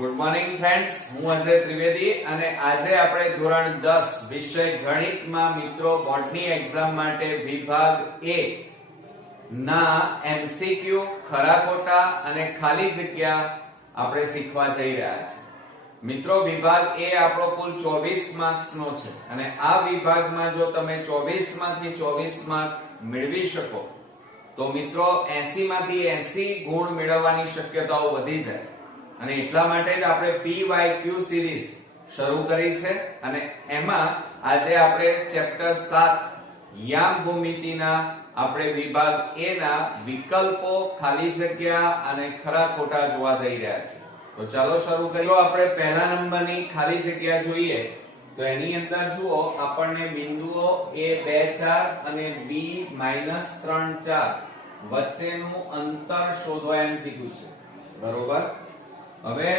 Good morning friends, હું અજય ત્રિવેદી અને આજે આપણે ધોરણ 10 વિષય ગણિતમાં મિત્રો બોર્ડની એક્ઝામ માટે વિભાગ A ના MCQ ખરા ખોટા અને ખાલી જગ્યા આપણે શીખવા જઈ રહ્યા છીએ। મિત્રો વિભાગ A આપણો કુલ 24 માર્ક્સ નો છે અને આ વિભાગમાં જો તમે 24 માંથી 24 માર્ક મેળવી શકો તો મિત્રો 80 માંથી 80 ગુણ મેળવવાની શક્યતાઓ વધી જાય અને એટલા માટે જ આપણે PYQ સિરીઝ શરૂ કરી છે અને એમાં આજે આપણે ચેપ્ટર 7 યામ ભૂમિતિના આપણે વિભાગ A ના વિકલ્પો, ખાલી જગ્યા અને ખરા ખોટા જોવા જઈ રહ્યા છીએ। તો ચાલો શરૂ કરીએ। આપણે પહેલા નંબરની ખાલી જગ્યા જોઈએ તો એની અંદર જુઓ આપણને બિંદુઓ A 2 4 અને B -3 4 વચ્ચેનું અંતર શોધવા એમ કીધું છે, બરોબર। હવે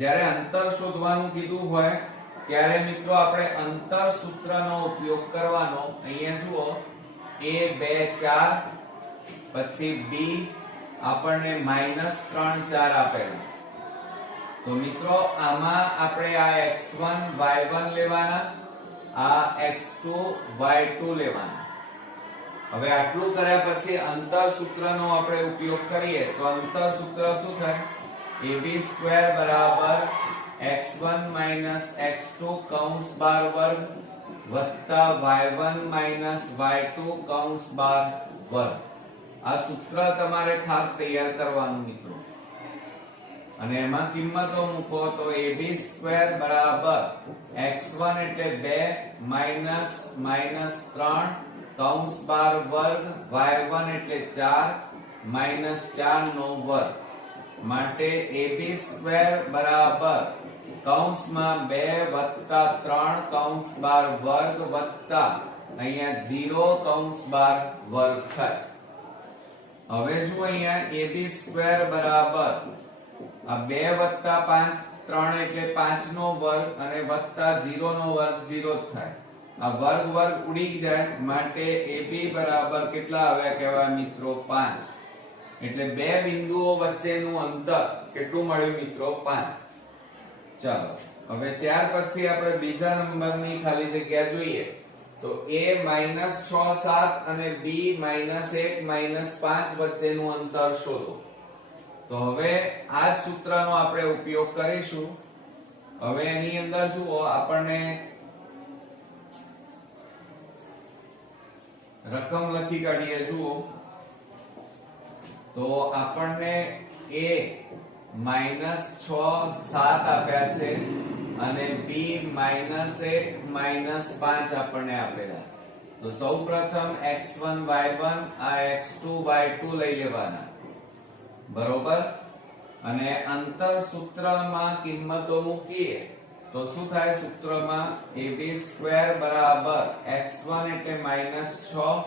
જ્યારે અંતર શોધવાનું કીધું હોય ત્યારે મિત્રો આપણે અંતર સૂત્રનો ઉપયોગ કરવાનો। અહીંયા જુઓ A 2 4 પછી B આપણને -3 4 આપેલું, તો મિત્રો આમાં આપણે આ x1 y1 લેવાના, આ x2 y2 લેવાના। હવે આટલું કર્યા પછી અંતર સૂત્રનો આપણે ઉપયોગ કરીએ તો અંતર સૂત્ર શું થાય? AB² બરાબર x1 x2 કૌંસ બાર વર્ગ વત્તા y1 y2 કૌંસ બાર વર્ગ। આ સૂત્ર તમારે ખાસ તૈયાર કરવાનું મિત્રો અને એમાં કિંમતો મૂકો તો AB² બરાબર x1 એટલે 2 -3 કૌંસ બાર વર્ગ y1 એટલે 4 -4 નો વર્ગ માટે AB² બરાબર કૌંસમાં 2 + 3 કૌંસ બાર વર્ગ વત્તા અહીંયા 0 કૌંસ બાર વર્ગ થાય। હવે જો અહીંયા AB² બરાબર આ 2 + 5 3 એટલે 5 નો વર્ગ અને વત્તા 0 નો વર્ગ 0 થાય। આ વર્ગ વર્ગ ઉડી જાય માટે AB બરાબર કેટલા આવ્યા કહેવાય મિત્રો? 5। એટલે બે બિંદુઓ વચ્ચેનું અંતર કેટલું મળ્યું મિત્રો? 5। ચાલો હવે ત્યાર પછી આપણે બીજા નંબરની ખાલી જગ્યા જોઈએ તો A -6 7 અને B -1 -5 વચ્ચેનું અંતર શોધો। તો હવે આ જ સૂત્રનો આપણે ઉપયોગ કરીશું। હવે એની અંદર જુઓ આપણને રકમ લખી કાઢીએ। જુઓ તો આપણને A -6 7 આપ્યા છે અને B -1 5 આપણને આપેલા। તો સૌપ્રથમ x1 y1 આ x2 y2 લઈ લેવાના, બરોબર। અને અંતર સૂત્રમાં કિંમતો મૂકીએ તો શું થાય? સૂત્રમાં AB² બરાબર x1 એટલે -6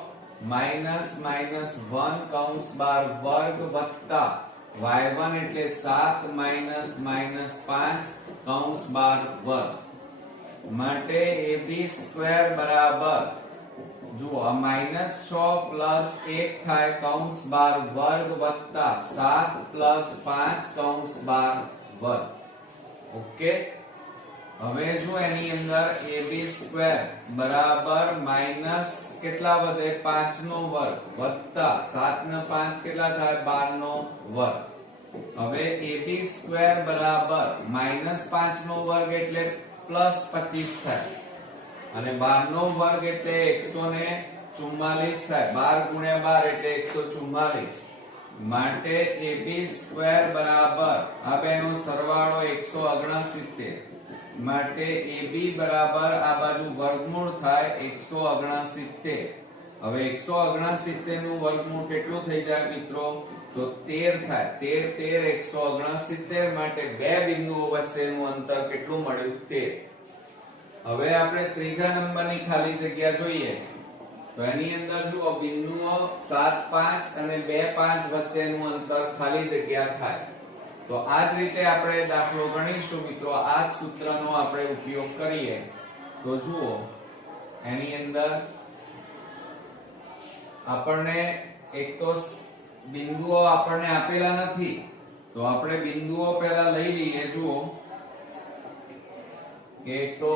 -1 કૌંસ બાર વર્ગ વત્તા y1 એટલે 7 -5 કૌંસ બાર વર્ગ માટે AB² બરાબર જુઓ આ -6 + 1 થાય કૌંસ બાર વર્ગ વત્તા 7 + 5 કૌંસ બાર વર્ગ। ઓકે, હવે જો એની અંદર AB² બરાબર માઈનસ કેટલા વધે? 5 નો વર્ગ વત્તા 7 ને 5 કેટલા થાય? 12 નો વર્ગ। હવે AB² બરાબર -5 નો વર્ગ એટલે +25 થાય અને 12 નો વર્ગ એટલે 144 થાય। 12 × 12 એટલે 144 માટે AB² બરાબર આ બેનો સરવાળો 169 માટે AB બરાબર આ બાજુ વર્ગમૂળ થાય 169। હવે 169 નું વર્ગમૂળ કેટલું થઈ જાય મિત્રો? તો 13 થાય। 13 169 માટે બે બિંદુઓ વચ્ચેનું અંતર કેટલું મળ્યું? 13। હવે આપણે ત્રીજા નંબરની ખાલી જગ્યા જોઈએ તો એની અંદર જુઓ બિંદુઓ 7 5 અને 2 5 વચ્ચેનું અંતર ખાલી જગ્યા થાય। તો આ જ રીતે આપણે દાખલો ગણીશું મિત્રો। આ જ સૂત્રનો આપણે ઉપયોગ કરીએ તો જુઓ એની અંદર આપણને એક તો બિંદુઓ આપણને આપેલા નથી તો આપણે બિંદુઓ પહેલા લઈ લઈએ. જુઓ કે એક તો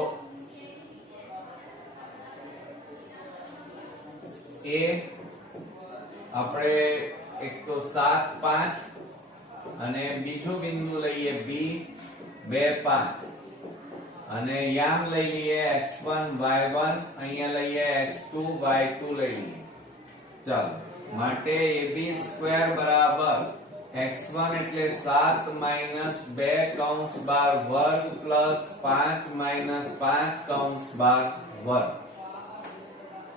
એ આપણે એક તો 7 5 અને બીજું બિંદુ લઈએ બી 2 5 અને યામ લઈ લઈએ x1 y1 અહીંયા લઈએ x2 y2 લઈ લઈએ. ચાલો માટે ab² બરાબર x1 એટલે 7 - 2 કૌંસ બાર વર્ગ પ્લસ 5 - 5 કૌંસ બાર વર્ગ.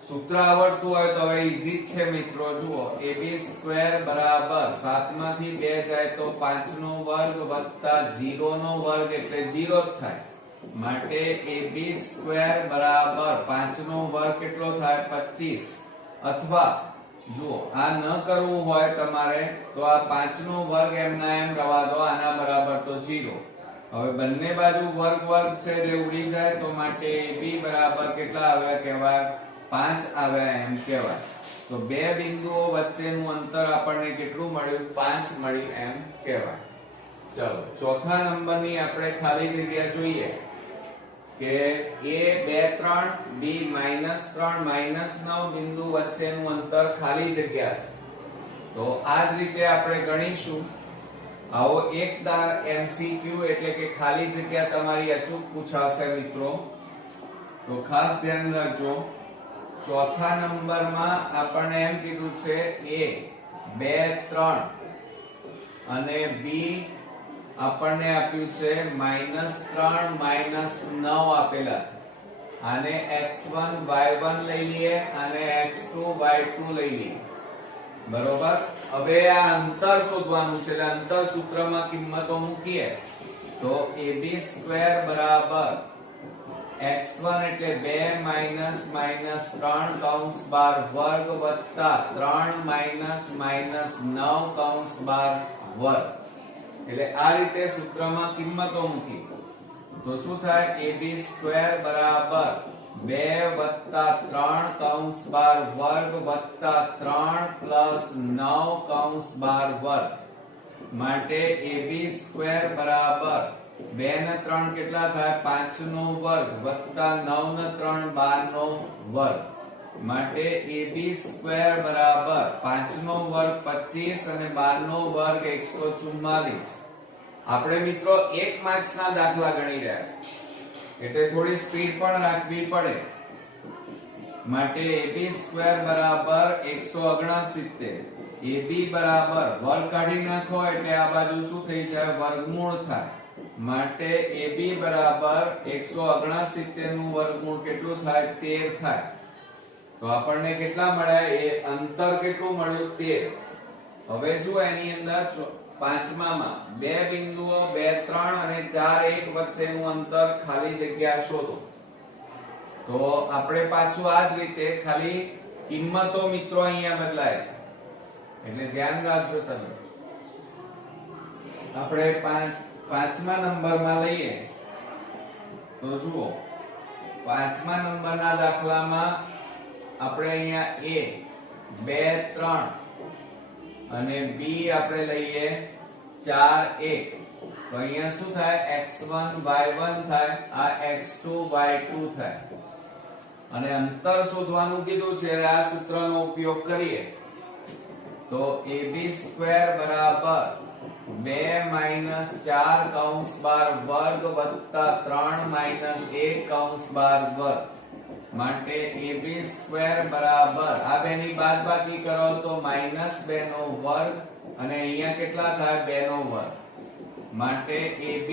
સૂત્ર આવડતું હોય તો હવે ઈઝી જ છે મિત્રો. જુઓ ab² બરાબર 7 માંથી 2 જાય તો 5 નો વર્ગ વત્તા 0 નો વર્ગ એટલે 0 જ થાય. માટે ab² બરાબર 5 નો વર્ગ કેટલો થાય 25. અથવા જુઓ આ ન કરવું હોય તમારે તો આ 5 નો વર્ગ એમના એમ રવા દો, આના બરાબર તો 0. હવે બંને બાજુ વર્ગ વર્ગ છે એટલે ઉડી જાય તો માટે ab બરાબર કેટલા આવ્યા કહેવાય 5 આવ્યા એમ કહેવાય. તો બે બિંદુઓ વચ્ચેનું અંતર આપણને કેટલું મળ્યું 5 મળ્યું એમ કહેવાય. ચલો ચોથા નંબરની આપણે ખાલી જગ્યા જોઈએ કે a 2 3 b -3 -9 બિંદુ વચ્ચેનું અંતર ખાલી જગ્યા છે. તો આ જ રીતે આપણે ગણીશું. આવો એક MCQ એટલે કે ખાલી જગ્યા તમારી અચૂક પૂછાશે મિત્રો. તો ખાસ ધ્યાન રાખજો. ચોથા નંબરમાં આપણને એમ કીધું છે a 2 3 અને b આપણને આપ્યું છે -3 -9 આપેલા છે. આને x1 y1 લઈ લઈએ અને x2 y2 લઈ લઈએ. બરોબર. હવે આ અંતર શોધવાનું છે એટલે અંતર સૂત્રમાં કિંમતો મૂકીએ તો ab² બરાબર x1 એટલે 2 - 3 કૌંસ બાર વર્ગ વત્તા 3 - 9 કૌંસ બાર વર્ગ. એટલે આ રીતે સૂત્રમાં કિંમતો મૂકી તો શું થાય ab² બરાબર 2 વત્તા 3 કૌંસ બાર વર્ગ વત્તા 3 પ્લસ 9 કૌંસ બાર વર્ગ. માટે ab² બરાબર 2 ને 3 કેટલા થાય 5 નો વર્ગ વત્તા 9 ને 3 12 નો વર્ગ. માટે ab² બરાબર 5 નો વર્ગ 25 અને 12 નો વર્ગ 144. આપણે મિત્રો 1 માર્ક્સ ના દાખલા ગણી રહ્યા છે એટલે થોડી સ્પીડ પણ રાખવી પડે. માટે ab² બરાબર 169. ab બરાબર વર્ગ કાઢી નાખો એટલે આ બાજુ શું થઈ જાય વર્ગમૂળ થાય. માટે ab બરાબર 169 નું વર્ગમૂળ કેટલું થાય 13 થાય. તો આપણને કેટલા મળ્યા એ અંતર કેટલું મળ્યું 13. હવે જુઓ એની અંદર પાંચમામાં બે બિંદુઓ 2 3 અને 4 1 વચ્ચેનું અંતર ખાલી જગ્યા શોધો. તો આપણે પાછું આ જ રીતે ખાલી કિંમતો મિત્રો અહીંયા બદલાય છે એટલે ધ્યાન રાખજો તમે. આપણે પાંચમા નંબરમાં લઈએ તો જુઓ પાંચમા નંબરના દાખલામાં આપણે અહીંયા a 2 3 અને b આપણે લઈએ 4 1. તો અહીંયા શું થાય x1 y1 થાય, આ x2 y2 થાય. અને અંતર શોધવાનું કીધું છે આ સૂત્રનો ઉપયોગ કરીએ તો ab² બરાબર 2 - 4 કૌંસ બાર વર્ગ વત્તા 3 - 1 કૌંસ બાર વર્ગ. માટે ab² બરાબર આ બેની બાદબાકી કરો તો -2 નો વર્ગ અને અહીંયા કેટલા થાય 2 નો વર્ગ. માટે ab²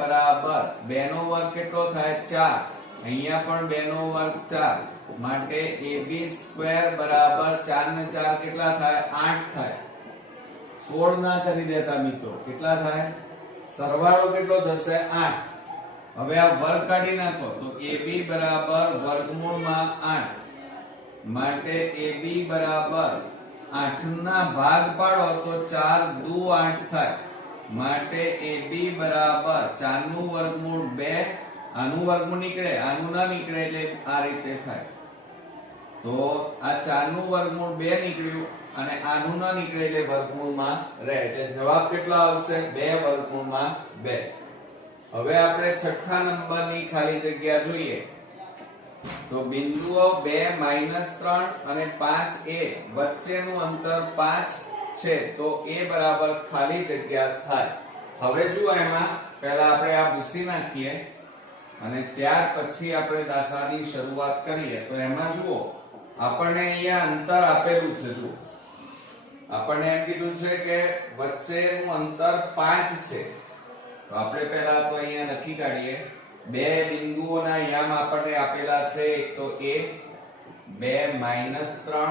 બરાબર 2 નો વર્ગ કેટલો થાય 4. અહીંયા પણ 2 નો વર્ગ 4. માટે ab² બરાબર 4 ને 4 કેટલા થાય 8 થાય. 16 ના કરી દેતા મિત્રો, કેટલા થાય સરવાળો કેટલો થશે 8. હવે આ વર્ગ કાઢી નાખો તો ab બરાબર વર્ગમૂળમાં 8. માટે ab બરાબર 8 ના ભાગ પાડો તો 4 દુ 8 થાય. માટે ab બરાબર 4 નું વર્ગમૂળ 2. આનું વર્ગમૂળ નીકળે આનું ના નીકળે એટલે આ રીતે થાય. તો આ 4 નું વર્ગમૂળ 2 નીકળ્યું અને આનું ન નીકળે એટલે વર્ગમૂળમાં રહે એટલે જવાબ કેટલો આવશે 2 વર્ગમૂળમાં 2. હવે આપણે છઠ્ઠા નંબરની ખાલી જગ્યા જોઈએ તો બિંદુઓ 2 -3 અને 5a વચ્ચેનું અંતર 5 છે તો a બરાબર ખાલી જગ્યા થાય. હવે જુઓ એમાં પહેલા આપણે આ ભૂસી નાખીએ અને ત્યાર પછી આપણે દાખલાની શરૂઆત કરીએ. તો એમાં જુઓ આપણને અહીંયા અંતર આપેલું છે. જુઓ આપણને એમ કીધું છે કે વચ્ચેનું અંતર 5 છે. તો આપણે પહેલા તો અહીંયા લખી કાઢીએ. બે બિંદુઓના યામ આપણને આપેલા છે. એક તો a 2 -3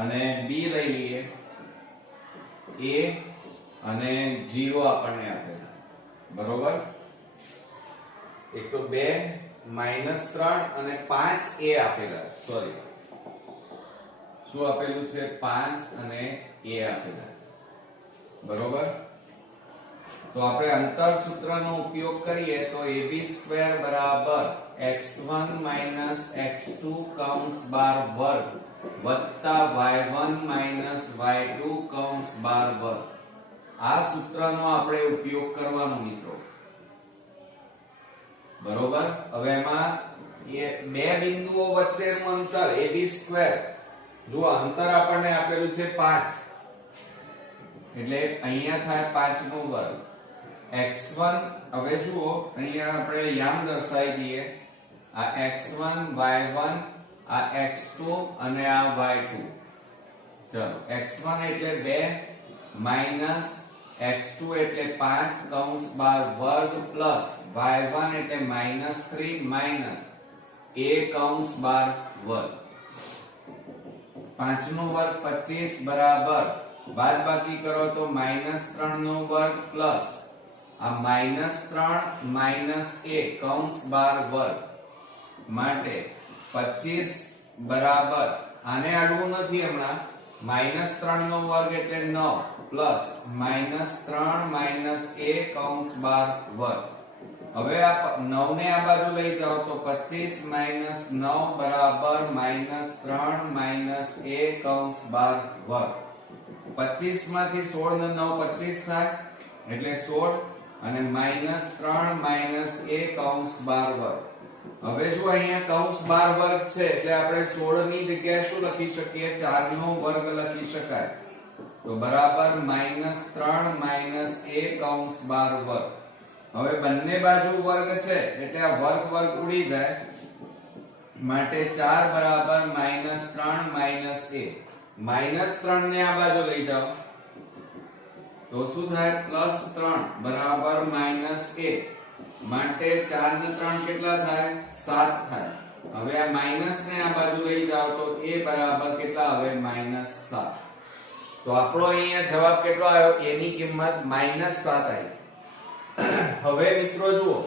અને b લઈ લઈએ a અને 0 આપણને આપેલા. બરોબર. એક તો 2 -3 અને 5a આપેલા. સોરી, શું આપેલું છે? 5 અને a આપેલા. બરોબર. તો આપણે અંતર સૂત્રનો ઉપયોગ કરીએ તો ab² બરાબર x1 - x2 કૌંસ બાર વર્ગ વત્તા y1 - y2 કૌંસ બાર વર્ગ. આ સૂત્રનો આપણે ઉપયોગ કરવાનો મિત્રો. બરોબર. હવે એમાં બે બિંદુઓ વચ્ચેનું અંતર ab². જો અંતર આપણને આપેલું છે 5 એટલે અહીંયા થાય 5 નો વર્ગ. x1 હવે જુઓ અહીંયા આપણે યામ દર્શાવી દઈએ. આ x1 y1 આ x2 અને આ y2. ચલો x1 એટલે 2 માઈનસ x2 એટલે 5 કૌંસ બાર વર્ગ પ્લસ y1 એટલે -3 માઈનસ a કૌંસ બાર વર્ગ. 5 નો વર્ગ 25 બરાબર બાદબાકી કરો તો -3 નો વર્ગ પ્લસ આ -3 માઈનસ a કૌંસ બાર વર્ગ માટે 25 બરાબર આને અડવું નથી હમણાં. -3 નો વર્ગ એટલે 9 પ્લસ -3 માઈનસ a કૌંસ બાર વર્ગ. હવે આ 9 ને આ બાજુ લઈ જાઓ તો 25 - 9 બરાબર -3 માઈનસ a કૌંસ બાર વર્ગ. 25 માંથી 16 ને 9 25 થાય એટલે 16 અને -3 માઈનસ a કૌંસ બાર વર્ગ. હવે જો અહીંયા કૌંસ બાર વર્ગ છે એટલે આપણે 16 ની જગ્યાએ શું લખી શકીએ? 4 નો વર્ગ લખી શકાય. તો બરાબર -3 માઈનસ a કૌંસ બાર વર્ગ. હવે બંને બાજુ વર્ગ છે એટલે આ વર્ગ વર્ગ ઉડી જાય માટે 4 બરાબર -3 માઈનસ a. -3 ને આ બાજુ લઈ જાઓ તો શું થાય? +3 બરાબર -a માટે 4 ને 3 કેટલા થાય? 7 થાય. હવે આ માઈનસ ને આ બાજુ લઈ જાઓ તો a બરાબર કેટલા આવે? -7. તો આપણો અહીંયા જવાબ કેટલો આવ્યો? a ની કિંમત -7 આવી. હવે મિત્રો જુઓ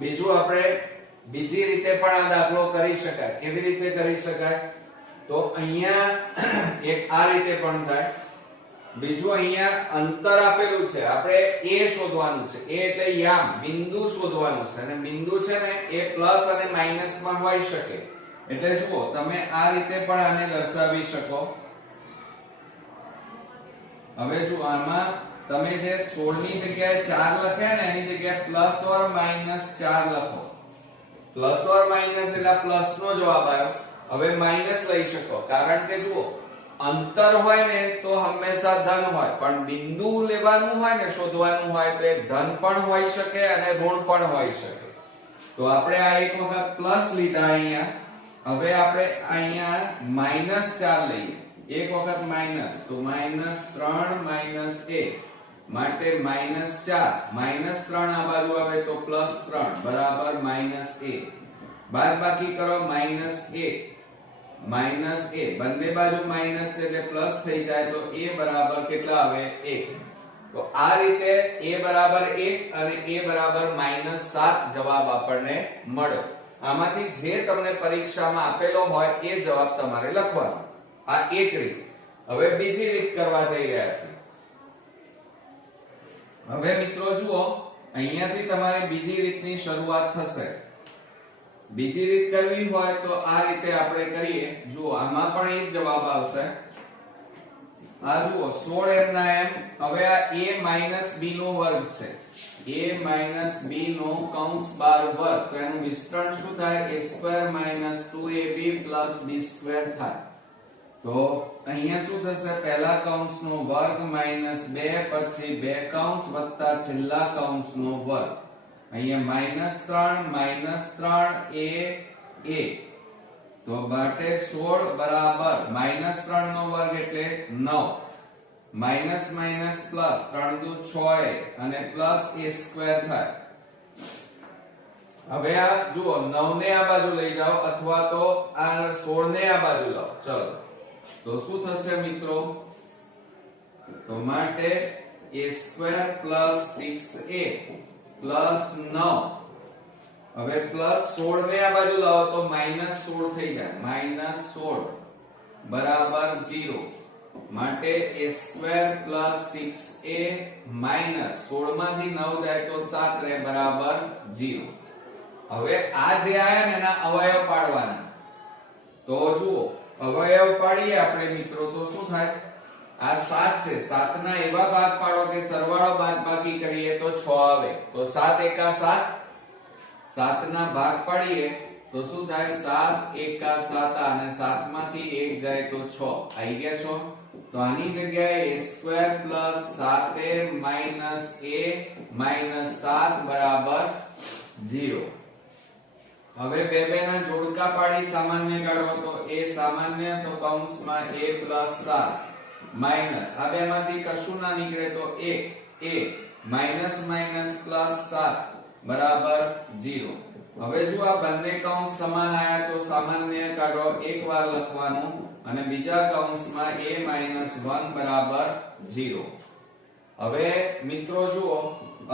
બીજું આપણે બીજી રીતે પણ આ દાખલો કરી શકાય. કેવી રીતે કરી શકાય? તો અહીંયા એક આ રીતે પણ થાય. બીજું અહીંયા અંતર આપેલું છે. આપણે a શોધવાનું છે. a એટલે યામ બિંદુ શોધવાનું છે અને બિંદુ છે ને એ પ્લસ અને માઈનસ માં હોઈ શકે. એટલે જુઓ તમે આ રીતે પણ આને દર્શાવી શકો. હવે જુઓ આમાં તમે જે 16 ની જગ્યાએ 4 લખ્યા ને એની જગ્યાએ પ્લસ ઓર માઈનસ 4 લખો. પ્લસ ઓર માઈનસ એટલે પ્લસ નો જવાબ આવ્યો. હવે માઈનસ લઈ શકો કારણ કે જુઓ અંતર હોય ને તો હંમેશા ધન હોય પણ બિંદુ લેવાનું હોય ને શોધવાનું હોય તો એ ધન પણ હોઈ શકે અને ઋણ પણ હોઈ શકે. તો આપણે આ એક વખત પ્લસ લીધા અહીંયા. હવે આપણે અહીંયા -4 લઈએ. એક વખત માઈનસ તો -3 માઈનસ a માટે -4 -3 આ બાજુ આવે તો +3 બરાબર -a. બાદબાકી કરો -1 માઈનસ a બંને બાજુ માઈનસ એટલે પ્લસ થઈ જાય તો a બરાબર કેટલા આવે? 1. તો આ રીતે a બરાબર 1 અને a બરાબર -7 જવાબ આપણને મળ્યો. આમાંથી જે તમને પરીક્ષામાં આપેલો હોય એ જવાબ તમારે લખવાનો. આ એક રીત. હવે બીજી રીત કરવા જઈ રહ્યા છીએ. હવે મિત્રો જુઓ અહીંયાથી તમારે બીજી રીતની શરૂઆત થશે. બીજી રીત કરવી હોય તો આ રીતે આપણે કરીએ. જુઓ આમાં પણ એ જ જવાબ આવશે. આ જુઓ 16m ના m. હવે આ a b નો વર્ગ છે. a b નો કૌંસ 12 વર્ગ, તો એનું વિસ્તરણ શું થાય? a square 2ab b square થાય. તો અહીંયા શું થશે? પહેલા કૌંસનો વર્ગ -2 પછી બે કૌંસ વત્તા છેલ્લા કૌંસનો વર્ગ. અહીંયા -3 a તો માટે 16 બરાબર -3 નો વર્ગ એટલે 9 માઇનસ માઇનસ પ્લસ 3 દુ 6 અને પ્લસ a સ્ક્વેર થાય. હવે આ જુઓ 9 ને આ બાજુ લઈ જાઓ અથવા તો આ 16 ને આ બાજુ લાવો. ચલો તો શું થશે મિત્રો? તો માટે a square plus 6a plus 9. હવે પ્લસ 16 ને આ બાજુ લાવો તો -16 થઈ જાય. -16 બરાબર 0 માટે a square plus 6a minus 16 માંથી 9 જાય તો 7 રહે બરાબર 0. હવે આ જે આયા ને એના અવયવ પાડવાના. તો જુઓ અવયવ પાડીએ આપણે મિત્રો તો શું થાય? આ 7 છે. 7 ના એવા ભાગ પાડો કે સરવાળો બાદબાકી કરીએ તો 6 આવે. તો 7 એકા 7. 7 ના ભાગ પાડીએ તો શું થાય? 7 એકા 7 અને 7 માંથી 1 જાય તો 6. આવી ગયા છો? તો આની જગ્યાએ a square plus 7a minus a minus 7 બરાબર 0. હવે બે ના જોડકા પાડી સામાન્ય કાઢો તો a સામાન્ય તો કૌંસમાં a પ્લસ 7 માઈનસ આ બે માંથી કશું ના નીકળે તો 1 a માઈનસ માઈનસ પ્લસ 7 બરાબર 0. હવે જો આ બંને કૌંસ સમાન આયા તો સામાન્ય કાઢો એક વાર લખવાનું અને બીજા કૌંસમાં a માઈનસ 1 બરાબર 0. હવે મિત્રો જુઓ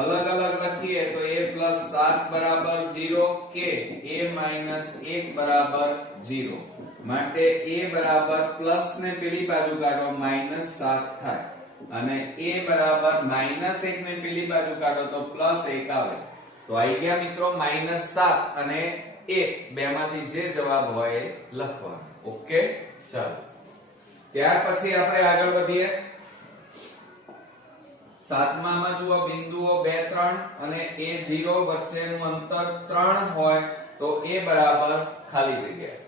અલગ અલગ લખીએ તો a પ્લસ 7 બરાબર 0 કે a માઈનસ 1 બરાબર 0. માટે a બરાબર પ્લસ ને પેલી બાજુ કાઢો માઈનસ 7 થાય અને a બરાબર માઈનસ 1 ને પેલી બાજુ કાઢો તો પ્લસ 1 આવે. તો આવી ગયા મિત્રો -7 અને 1 બેમાંથી જે જવાબ હોય એ લખવાનો. ઓકે ચાલો ત્યાર પછી આપણે આગળ વધીએ. સાતમામાં જુઓ બિંદુઓ 2 3 અને a0 વચ્ચેનું અંતર 3 હોય તો a બરાબર ખાલી જગ્યા.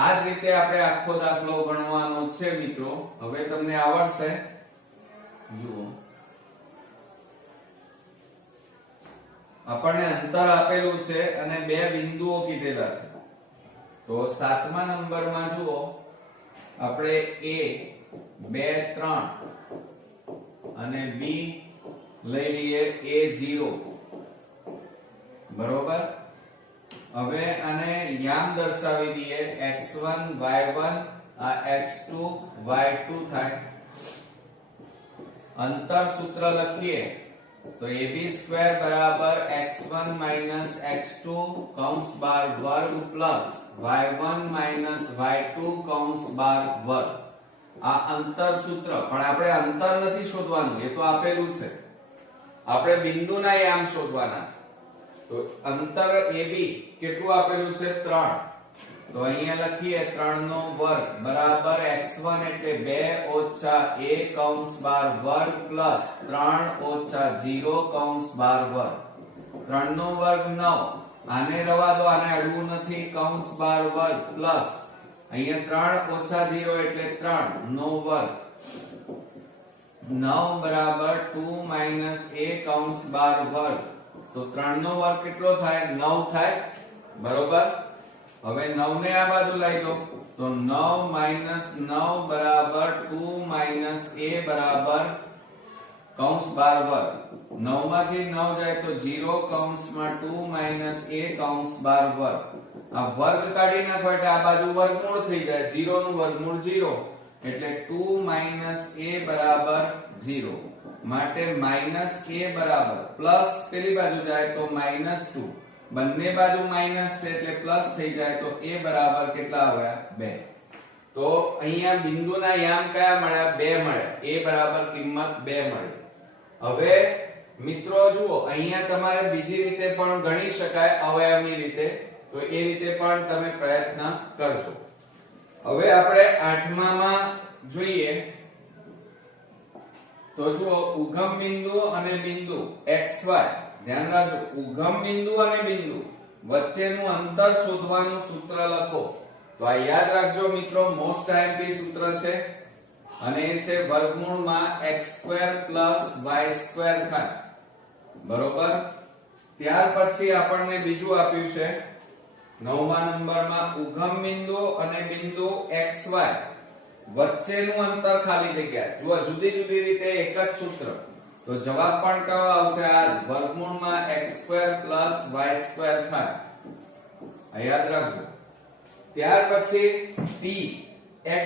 આ જ રીતે આપણે આખો દાખલો ગણવાનો છે મિત્રો. હવે તમને આવડશે. જુઓ આપણને અંતર આપેલું છે અને બે બિંદુઓ કીધેલા છે. તો 7મા નંબરમાં જુઓ આપણે a 2 3 અને b લઈ લઈએ a0 બરોબર. હવે આને યામ દર્શાવી દઈએ x1 y1 આ x2 y2 થાય. અંતર સૂત્ર લખીએ તો ab² બરાબર x1 માઈનસ x2 કૌંસ બાર વર્ગ પ્લસ y1 માઈનસ y2 કૌંસ બાર વર્ગ. આ અંતર સૂત્ર. પણ આપણે અંતર નથી શોધવાનું, એ તો આપેલું છે. આપણે બિંદુના યામ શોધવાના છે. તો અંતર AB કેટલું આપેલું છે? 3. તો અહીંયા લખીએ 3 નો વર્ગ બરાબર x1 એટલે 2 ઓછા a કૌંસ બાર વર્ગ પ્લસ 3 ઓછા 0 કૌંસ બાર વર્ગ. 3 નો વર્ગ 9. આને રવા દો, આને અડવું નથી. કૌંસ બાર વર્ગ પ્લસ અહીંયા 3 ઓછા 0 એટલે 3 નો વર્ગ. 9 બરાબર 2 માઈનસ a કૌંસ બાર વર્ગ. તો 3 નો વર્ગ કેટલો થાય? 9 થાય બરોબર. હવે 9 ને આ બાજુ લઈ દો તો 9 માઈનસ 9 બરાબર 2 માઈનસ a બરાબર કૌંસ બાર વર્ગ. 9 માંથી 9 જાય તો 0 કૌંસમાં 2 માઈનસ a કૌંસ બાર વર્ગ. આ વર્ગ કાઢી નાખો એટલે આ બાજુ વર્ગમૂળ થઈ જાય. 0 નું વર્ગમૂળ 0 એટલે 2 માઈનસ a બરાબર 0. માટે માઈનસ a બરાબર પ્લસ પેલી બાજુ જાય તો -2. બંને બાજુ માઈનસ છે એટલે પ્લસ થઈ જાય તો a બરાબર કેટલા આવ્યા? 2. તો અહીંયા બિંદુના યામ કયા મળ્યા? 2 મળ્યા. a બરાબર કિંમત 2 મળી. હવે મિત્રો જુઓ અહીંયા તમારે બીજી રીતે પણ ગણી શકાય અવયવની રીતે. તો તો એ રીતે પણ તમે પ્રયત્ન કરજો. હવે આપણે 8માં જોઈએ તો જુઓ ઉગમ બિંદુ અને બિંદુ xy. ધ્યાન રાખજો, ઉગમ બિંદુ અને બિંદુ વચ્ચેનું અંતર શોધવાનું સૂત્ર લખો. તો આ યાદ રાખજો મિત્રો, મોસ્ટ આઈએમપી સૂત્ર છે અને એ છે વર્ગમૂળમાં x² + y² થાય. બરોબર. ત્યાર પછી આપણને બીજું આપ્યું છે 9મા નંબરમાં ઉગમ બિંદુ અને બિંદુ xy વચ્ચેનું અંતર ખાલી જગ્યા. જુઓ જુદી જુદી રીતે એક જ સૂત્ર. તો જવાબ પણ કયો આવશે? આ વર્ગમૂળમાં x² + y² થાય. આ યાદ રાખજો. ત્યાર પછી t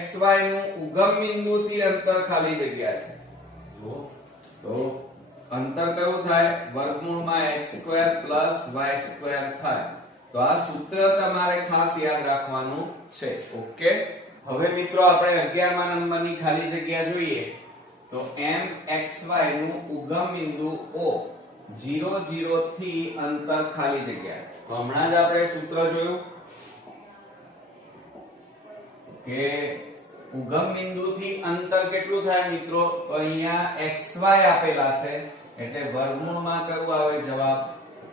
xy નું ઉગમ બિંદુથી અંતર ખાલી જગ્યા છે. જુઓ તો અંતર કયું થાય? વર્ગમૂળમાં x² + y² થાય. તો આ સૂત્ર તમારે ખાસ યાદ રાખવાનું છે. ઓકે. હવે મિત્રો આપણે 11મા નંબરની ખાલી જગ્યા જોઈએ તો mxy નું ઉગમ બિંદુ O 0 0 થી અંતર ખાલી જગ્યા. તો હમણાં જ આપણે સૂત્ર જોયું કે ઉગમ બિંદુથી અંતર કેટલું થાય મિત્રો? તો અહીંયા xy આપેલા છે એટલે વર્ગમૂળમાં કયું આવે જવાબ?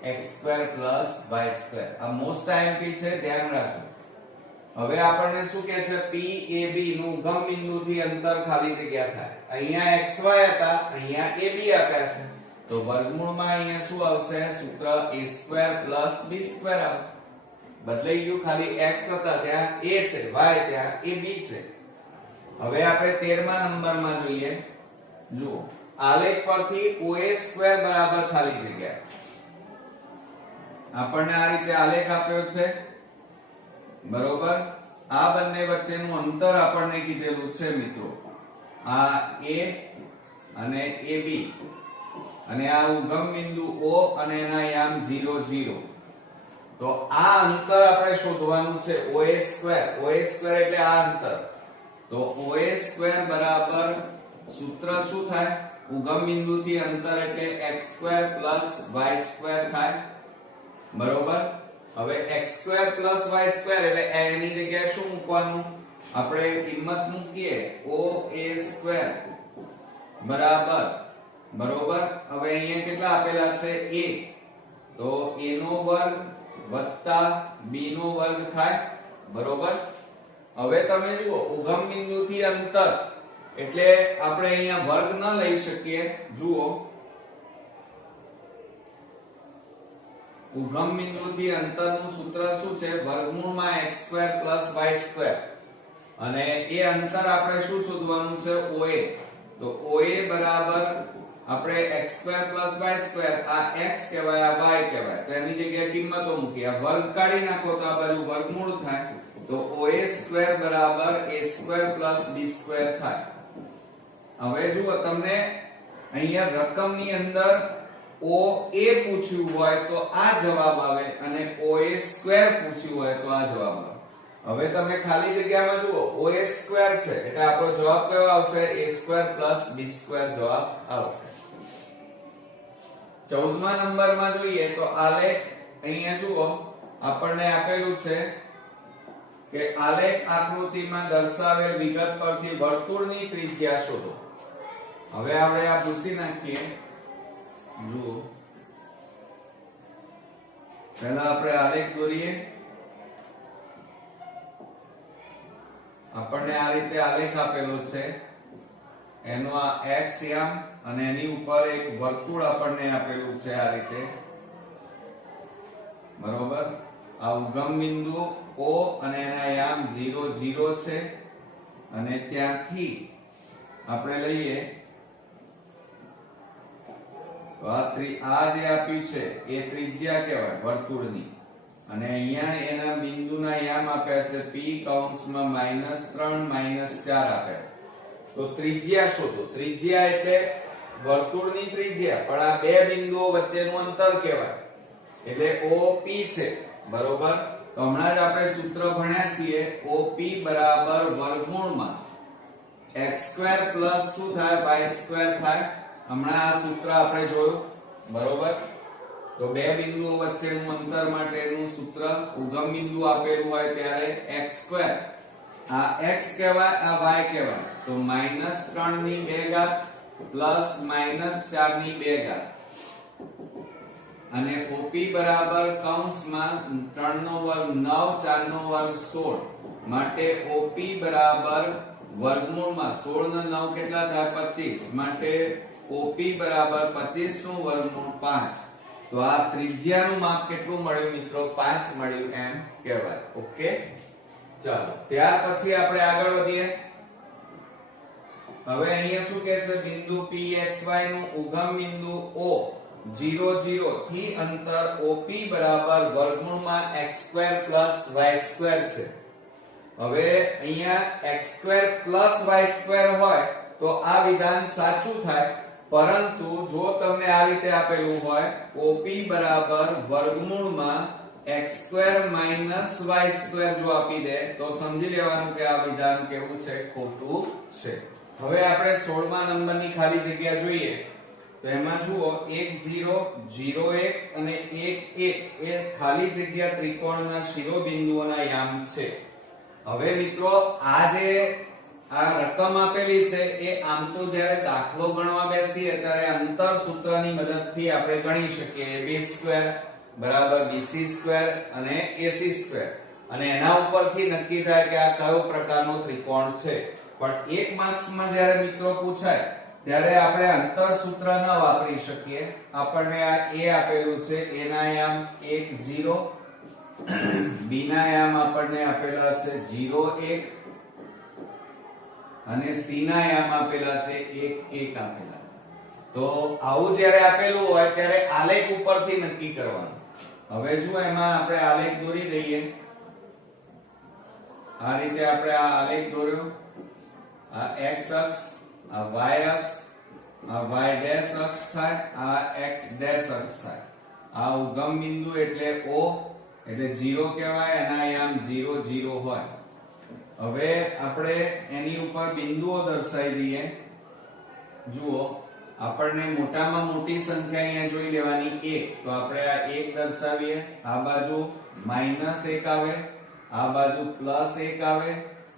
x² + y². આ મોસ્ટ આઈએમપી છે, ધ્યાન રાખજો. હવે આપણને શું કહે છે? PAB નું ઉગમ બિંદુથી અંતર ખાલી જગ્યા થાય. અહીંયા xy હતા, અહીંયા AB આપ્યા છે. તો વર્ગમૂળમાં અહીંયા શું આવશે? સૂત્ર a² + b² આવે. બદલાઈ ગયું, ખાલી x હતા ત્યાં a છે, y ત્યાં ab છે. હવે આપણે 13મા નંબરમાં જોઈએ. જુઓ આલેખ પરથી OA² બરાબર ખાલી જગ્યા. આપણને આ રીતે આલેખ આપ્યો છે. બરોબર. આ બંને વચ્ચેનું અંતર આપણને કીધેલું છે મિત્રો. આ a અને ab અને આ ઉગમ બિંદુ O અને એના યામ 0 0. તો આ અંતર આપણે શોધવાનું છે. OA² એટલે આ અંતર. તો OA² બરાબર સૂત્ર શું થાય? ઉગમ બિંદુથી અંતર એટલે x² + y² થાય. બરોબર. હવે x² + y² એટલે એની જગ્યાએ શું મૂકવાનું? આપણે કિંમત મૂકીએ OA² બરાબર. બરોબર. હવે અહીંયા કેટલા આપેલા છે? a. તો a નો વર્ગ વત્તા b નો વર્ગ થાય. બરોબર. હવે તમે જુઓ ઉગમ બિંદુથી અંતર એટલે આપણે અહીંયા વર્ગ ન લઈ શકીએ. જુઓ ઉગમ બિંદુથી અંતરનું સૂત્ર શું છે? વર્ગમૂળમાં x² + y². અને એ અંતર આપણે શું શોધવાનું છે? OA. તો OA બરાબર આપણે x² + y². આ x કહેવાય, આ y કહેવાય. તો એની જગ્યાએ કિંમતો મૂકી, આ વર્ગ કાઢી નાખો તો આ બાજુ વર્ગમૂળ થાય. તો OA² બરાબર a² + b² થાય. હવે જુઓ તમને અહીંયા રકમની અંદર OA પૂછ્યું હોય તો આ જવાબ આવે અને OA² પૂછ્યું હોય તો આ જવાબ આવે. હવે તમે ખાલી જગ્યામાં જુઓ OA² છે એટલે આપણો જવાબ કયો આવશે? a² + b² જવાબ આવશે. 14મા નંબરમાં જોઈએ તો આલેખ. અહીંયા જુઓ આપણને આપેલું છે કે આલેખ આકૃતિમાં દર્શાવેલ વિગત પરથી વર્તુળની ત્રિજ્યા શોધો. હવે આપણે આ પૂછી નાખીએ. જુઓ પહેલા આપણે આલેખ દોરીએ. આપણને આ રીતે આલેખ આપેલો છે. એનો આ x યામ અને એની ઉપર એક વર્તુળ આપણને આપેલું છે આ રીતે. બરોબર. આ ઉગમ બિંદુ O અને એના યામ 0 0 છે અને ત્યાંથી આપણે લઈએ તો આ જે આપ્યું છે એ ત્રિજ્યા કહેવાય વર્તુળની. અને અહીંયા એના બિંદુના યામ આપ્યા છે p કૌંસમાં -3 -4 આપ્યા. તો ત્રિજ્યા શોધો. ત્રિજ્યા એટલે વર્તુળની ત્રિજ્યા, પણ આ બે બિંદુઓ વચ્ચેનું અંતર કહેવાય એટલે OP છે. બરોબર. તો હમણાં જ આપણે સૂત્ર ભણ્યા છીએ. OP બરાબર વર્ગમૂળમાં x² + શું થાય? y² થાય. હમણાં આ સૂત્ર આપણે જોયું. બરોબર. તો બે બિંદુઓ વચ્ચેનું અંતર માટેનું સૂત્ર ઉગમ બિંદુ આપેલું હોય ત્યારે x2 આ x કહેવાય આ y કહેવાય તો -3 ની 2 ઘાત પ્લસ -4 ની 2 ઘાત અને OP બરાબર કૌંસમાં 3 નો વર્ગ 9 4 નો વર્ગ 16 માટે OP બરાબર વર્ગમૂળમાં 16 નો 9 કેટલા થાય 25 માટે OP બરાબર 25 નું વર્ગમૂળ 5 તો આ ત્રિજ્યાનું માપ કેટલું મળ્યું મિત્રો 5 મળ્યું એમ કહેવાય ઓકે ચાલો ત્યાર પછી આપણે આગળ વધીએ હવે અહીંયા શું કહે છે બિંદુ PXY નું ઉગમ બિંદુ O 0 0 થી અંતર OP બરાબર વર્ગમૂળમાં x2 y2 છે હવે અહીંયા x2 y2 હોય તો આ વિધાન સાચું થાય પરંતુ જો તમને આ રીતે આપેલું હોય OP બરાબર વર્ગમૂળમાં x2 y2 જો આપી દે તો સમજી લેવાનું કે આ વિધાન કેવું છે ખોટું છે હવે આપણે 16મા નંબરની ખાલી જગ્યા જોઈએ તો એમાં જુઓ 1 0 0 1 અને 1 1 એ ખાલી જગ્યા ત્રિકોણના શિરોબિંદુઓના યામ છે હવે મિત્રો આ જે આ રકમ આપેલી છે એ આમ તો જ્યારે દાખલો ગણવા બેસીએ ત્યારે અંતર સૂત્રની મદદથી આપણે ગણી શકીએ ab² બરાબર bc² અને ac² અને એના ઉપરથી નક્કી થાય કે આ કયો પ્રકારનો ત્રિકોણ છે પણ એક માર્ક્સમાં જ્યારે મિત્રો પૂછાય ત્યારે આપણે અંતર સૂત્ર ન વાપરી શકીએ આપણને આ a આપેલું છે a ના યામ 1 0 b ના યામ આપણને આપેલા છે 0 1 અને c ના યામ આપેલા છે 1 1 આપેલા તો આવું જ્યારે આપેલું હોય ત્યારે આલેખ ઉપરથી નક્કી કરવાનું હવે જો એમાં આપણે આલેખ દોરી દઈએ આ રીતે આપણે આ આલેખ દોર્યો આ x અક્ષ આ y અક્ષ આ y ડેશ અક્ષ થાય આ x ડેશ અક્ષ થાય આ ઉગમ બિંદુ એટલે O એટલે 0 કહેવાય એના યામ 0 0 હોય હવે આપણે એની ઉપર બિંદુઓ દર્શાવી દઈએ જુઓ આપણને મોટામાં મોટી સંખ્યા અહીંયા જોઈ લેવાની 1 તો આપણે આ 1 દર્શાવીએ આ બાજુ -1 આવે આ બાજુ +1 આવે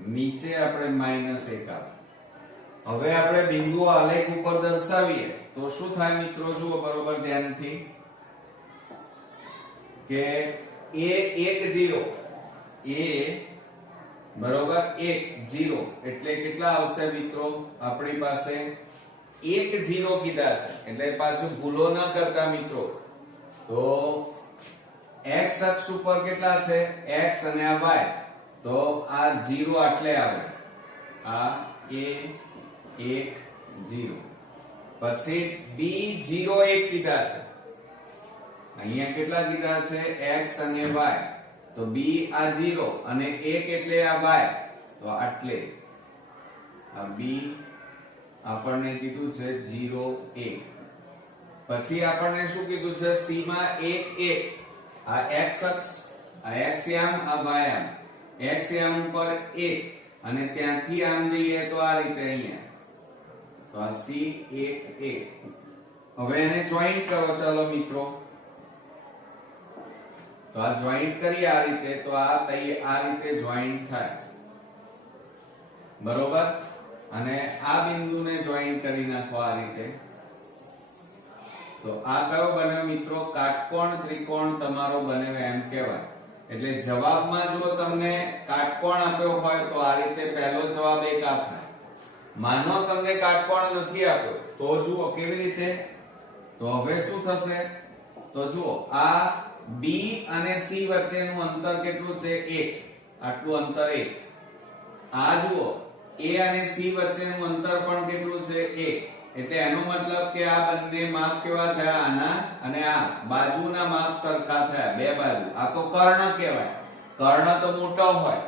નીચે આપણે -1 આવે હવે આપણે બિંદુઓ આલેખ ઉપર દર્શાવીએ તો શું થાય મિત્રો જુઓ બરોબર ધ્યાનથી કે a 1 0 a બરોબર 1 0 એટલે કેટલા આવશે મિત્રો આપણી પાસે 1 0 કીધા છે એટલે પાછું ભૂલો ન કરતા મિત્રો તો x અક્ષ ઉપર કેટલા છે x અને આ y તો આ 0 આટલે આવે આ a 1 0 પછી b 0 1 કીધા છે અહીંયા કેટલા કીધા છે x અને y તો b આ 0 અને 1 એટલે આ y તો આટલે આ b આપણને કીધું છે 0 1 પછી આપણને શું કીધું છે c માં 1 1 આ x અક્ષ આ x યામ આ y યામ x યામ ઉપર 1 અને ત્યાંથી આમ જઈએ તો આ રીતે અહીંયા તો આ c 1 1 હવે એને જોઈન્ટ કરો ચાલો મિત્રો તો આ જોઈન્ટ કરીએ આ રીતે તો આ રીતે જોઈન્ટ થાય બરોબર અને આ બિંદુને જોઈન્ટ કરી નાખો આ રીતે તો આ કયો બન્યો મિત્રો કાટકોણ ત્રિકોણ તમારો બન્યો એમ કહેવાય એટલે જવાબમાં જો તમને કાટકોણ આપ્યો હોય તો આ રીતે પહેલો જવાબ એક આ થાય માનો તમને કાટકોણ નથી આપ્યો તો જુઓ કેવી રીતે તો હવે શું થશે તો જુઓ આ B અને C વચ્ચેનું અંતર કેટલું છે 1 આટલું અંતર 1 આ જુઓ A અને C વચ્ચેનું અંતર પણ કેટલું છે 1 એટલે એનો મતલબ કે આ બંને માપ કેવા થયા આના અને આ બાજુના માપ સરખા થયા બે બાજુ આ તો કર્ણ કહેવાય કર્ણ તો મોટો હોય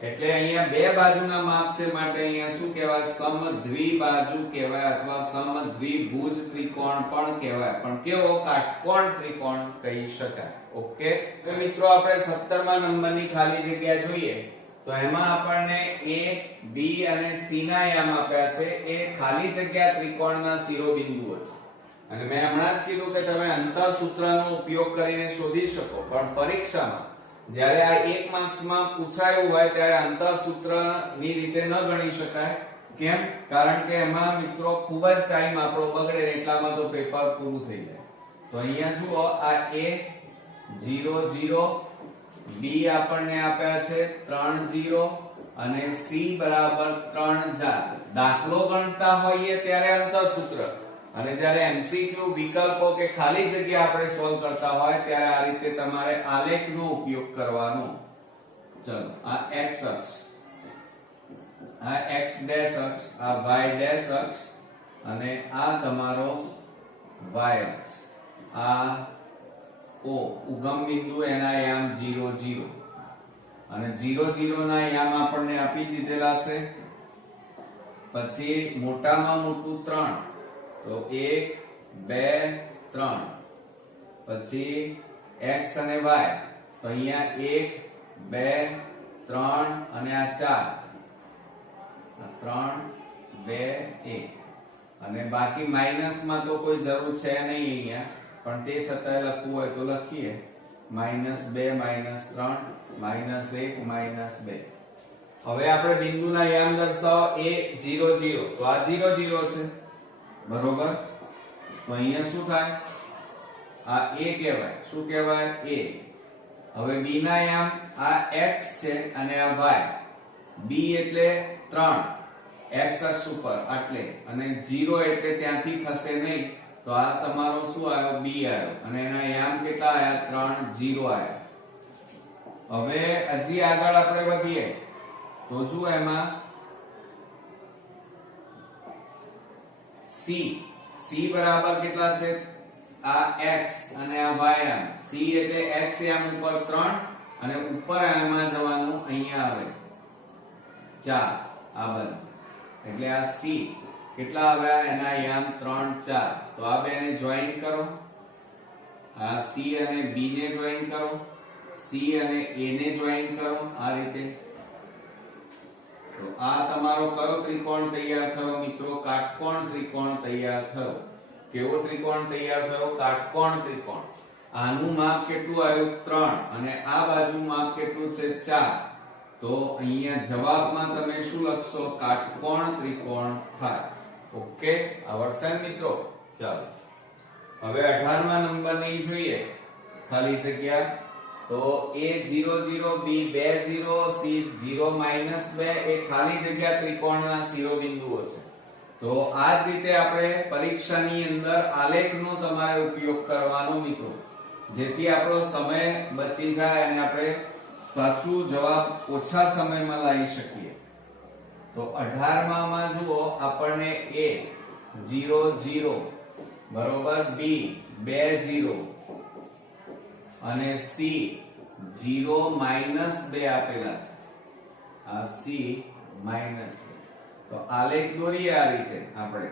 એટલે અહીંયા બે બાજુના માપ છે માટે અહીંયા શું કહેવાય સમદ્વિબાજુ કહેવાય અથવા સમદ્વિભુજ ત્રિકોણ પણ કહેવાય પણ કેવો કાટકોણ ત્રિકોણ કહી શકાય ઓકે તો મિત્રો આપણે 17મા નંબરની ખાલી જગ્યા જોઈએ તો એમાં આપણને a b અને c ના યામ આપ્યા છે એ ખાલી જગ્યા ત્રિકોણના શિરોબિંદુઓ છે અને મેં હમણાં જ કીધું કે તમે અંતર સૂત્રનો ઉપયોગ કરીને શોધી શકો, પણ પરીક્ષામાં જ્યારે આ 1 માર્ક્સમાં પૂછાયું હોય ત્યારે અંતર સૂત્રની રીતે ન ગણી શકાય. કેમ? કારણ કે એમાં મિત્રો ખૂબ જ ટાઈમ આપણો બગડે, એટલામાં તો પેપર પૂરું થઈ જાય. તો અહીંયા જુઓ, આ a 0 0, b આપણને આપ્યા છે 3 0 અને c બરાબર 3 4. દાખલો ગણતા હોઈએ ત્યારે અંતર સૂત્ર, અને જ્યારે એમસીક્યુ વિકલ્પો કે ખાલી જગ્યા આપણે સોલ્વ કરતા હોય ત્યારે આ રીતે તમારે આલેખનો ઉપયોગ કરવાનો. ચલો, આ x અક્ષ, આ x ડેશ અક્ષ, આ y ડેશ અક્ષ અને આ તમારો y અક્ષ. આ O ઉગમ બિંદુ, એના યામ 0 0 અને 0 0 ના યામ આપણને આપી દીધેલા છે. પછી મોટામાં મોટું 3, તો 1 2 3. પછી x અને y, તો અહીંયા 1 2 3 અને આ 4, 3 2 1. અને બાકી માઇનસ માં તો કોઈ જરૂર છે નહીં અહીંયા, પણ તે છતાંય લખવું હોય તો લખીએ. -2 -3 -1 -2. હવે આપણે બિંદુના યામ દર્શાવો. a 0 0, તો આ 0 0 છે, બરોબર. તો અહીંયા શું થાય? આ a કહેવાય. શું કહેવાય? a. હવે b ના યામ, આ x છે અને આ y. b એટલે 3, x અક્ષ ઉપર આટલે, અને 0 એટલે ત્યાંથી ખસે નહીં, તો આ તમારો શું આવ્યો? b આવ્યો. અને એના યામ કેટલા આવ્યા? 3 0 આવ્યા. હવે હજી આગળ આપણે વધીએ તો જુઓ, એમાં c બરાબર કેટલા છે? આ x અને આ y યામ. c એટલે x યામ ઉપર 3 અને ઉપર એમાં જવાનું અહીંયા આવે 4. આ બધું એટલે આ c કેટલા આવ્યા? એના યામ 3 4. તો આ બેને જોઈન કરો, આ c અને b ને જોઈન કરો, c અને a ને જોઈન કરો, આ રીતે. તો આ તમારો કયો ત્રિકોણ તૈયાર થયો મિત્રો? કાટકોણ ત્રિકોણ તૈયાર થયો. કેવો ત્રિકોણ તૈયાર થયો? કાટકોણ ત્રિકોણ. આનું માપ કેટલું આવ્યું? 3 અને આ બાજુ માપ કેટલું છે? 4. તો અહીંયા જવાબમાં તમે શું લખશો? કાટકોણ ત્રિકોણ થાય. ઓકે, આવડશે મિત્રો? ચાલો, હવે 18મા નંબરની જોઈએ ખાલી જગ્યા. તો a 0 0, b 2 0, c 0 -2 એ ખાલી જગ્યા ત્રિકોણના શિરોબિંદુઓ છે. તો આ જ રીતે આપણે પરીક્ષાની અંદર આલેખનો તમારે ઉપયોગ કરવાનો મિત્રો, જેથી આપણો સમય બચી જાય અને આપણે સાચું જવાબ ઓછા સમયમાં લાવી શકીએ. તો 18માં જુઓ, આપણને a 0 0 બરોબર, b 2 0 અને c 0 -2 આપેલા છે. આ c -2. તો આલેખ દોરીએ આ રીતે આપણે.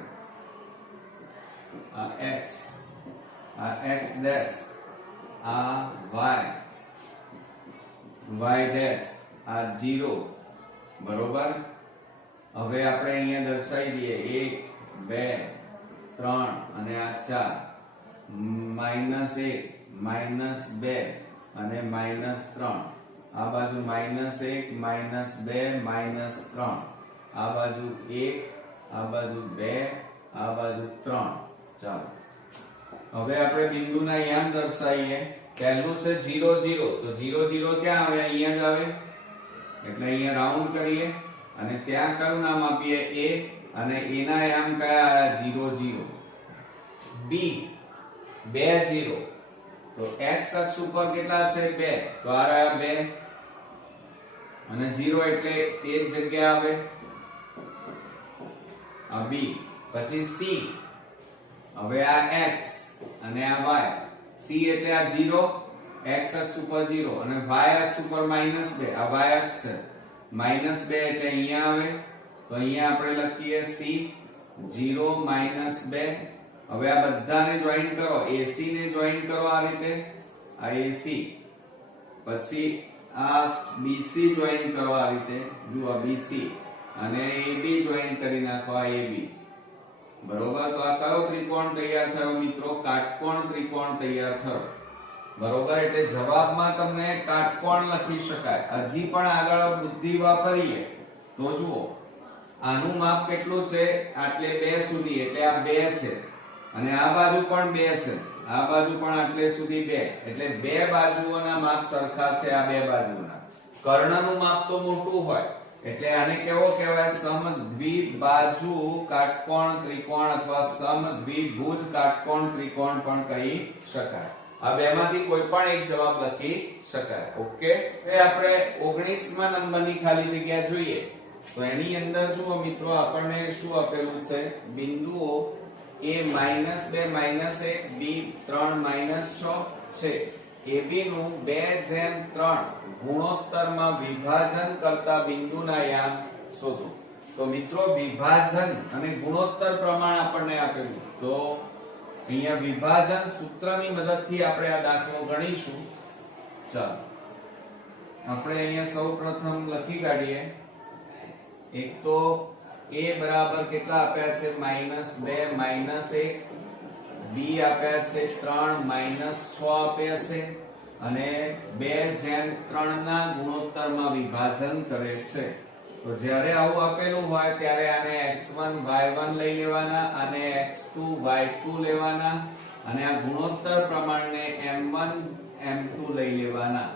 આ x ડેશ, આ y ડેશ, આ 0, બરોબર. હવે આપણે અહીંયા દર્શાવી દઈએ 1 2 3 અને આ 4. -1 -2 અને -3. આ બાજુ -1 -2 -3. આ બાજુ 1, આ બાજુ 2, આ બાજુ 3. ચાલો, હવે આપણે બિંદુના યામ દર્શાવીએ. પહેલું છે 0 0, તો 0 0 ક્યાં આવે? અહીંયા જ આવે, એટલે અહીંયા રાઉન્ડ કરીએ અને ત્યાં કયું નામ આપીએ? a. અને a ના યામ કયા આવ્યા? 0 0. b 2 0, તો x અક્ષ ઉપર કેટલા છે? 2, તો આ રહ્યા 2 અને 0 એટલે તે જ જગ્યા આવે, આ b. પછી c, હવે આ x અને આ y. c એટલે આ 0, x અક્ષ ઉપર 0 અને y અક્ષ ઉપર -2. આ y અક્ષ છે, -2 એટલે અહીંયા આવે, તો અહીંયા આપણે લખીએ c 0 -2. હવે આ બધાને જોઈન કરો, AC ને જોઈન કરો આ રીતે, આ AC. પછી આ BC જોઈન કરો આ રીતે, જુઓ BC, અને AB જોઈન કરી નાખો આ AB. બરોબર. તો આ કયો ત્રિકોણ તૈયાર થયો મિત્રો? કાટકોણ ત્રિકોણ તૈયાર થયો. બરોબર. એટલે જવાબમાં તમને કાટકોણ લખી શકાય. હજી પણ આગળ બુદ્ધિ વાપરીએ તો જુઓ, આનું માપ કેટલું છે? આટલે 2 સુધી, એટલે આ 2 છે, અને આ બાજુ પણ 2 છે, આ બાજુ પણ આટલે સુધી 2, એટલે 2 બાજુઓના માપ સરખા છે. આ 2 બાજુના કર્ણનું માપ તો મોટું હોય, એટલે આને કેવો કહેવાય? સમદ્વિબાજુ કાટકોણ ત્રિકોણ અથવા સમદ્વિભુજ કાટકોણ ત્રિકોણ પણ કહી શકાય. આ બેમાંથી કોઈ પણ એક જવાબ લખી શકાય. ઓકે. હવે આપણે 19મા નંબરની ખાલી જગ્યા જોઈએ તો એની અંદર જુઓ મિત્રો, આપણને શું આપેલું છે? બિંદુઓ a -2 -1 b 3 -6 છે. AB નું 2/3 ગુણોત્તરમાં વિભાજન કરતા બિંદુના યામ શોધો. તો મિત્રો વિભાજન અને ગુણોત્તર પ્રમાણ આપણને આપેલું, તો અહીંયા વિભાજન સૂત્રની મદદથી આપણે આ દાખલો ગણીશું. ચાલો આપણે અહીંયા સૌપ્રથમ લખી કાઢીએ. એક તો a બરાબર કેટલા આપ્યા છે? -2 -1, b આપ્યા છે 3 -6 આપ્યા છે, અને 2/3 ના ગુણોત્તરમાં વિભાજન કરે છે. તો જ્યારે આવું આપેલું હોય ત્યારે આને x1 y1 લઈ લેવાના અને x2 y2 લેવાના, અને આ ગુણોત્તર પ્રમાણને m1 m2 લઈ લેવાના.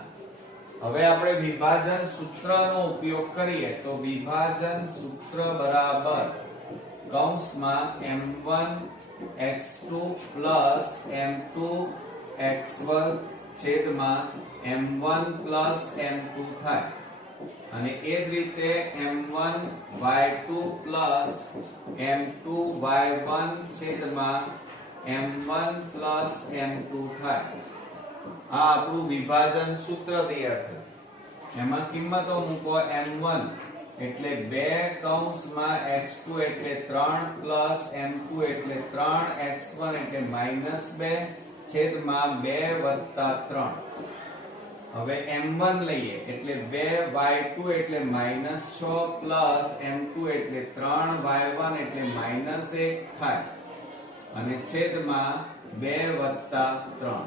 હવે આપણે વિભાજન સૂત્રનો ઉપયોગ કરીએ તો વિભાજન સૂત્ર બરાબર કૌંસમાં m1 x2 m2 x1 છેદમાં m1 m2 થાય, અને એ જ રીતે m1 y2 m2 y1 છેદમાં m1 m2 થાય. આ આપણું વિભાજન સૂત્ર તૈયાર થયું. એમાં કિંમતો મૂકો. m1 એટલે 2 કૌંસમાં x2 એટલે 3 m2 એટલે 3 x1 એટલે -2 છેદમાં 2 + 3. હવે m1 લઈએ એટલે 2 y2 એટલે -6 m2 એટલે 3 y1 એટલે -1 થાય, અને છેદમાં 2 + 3.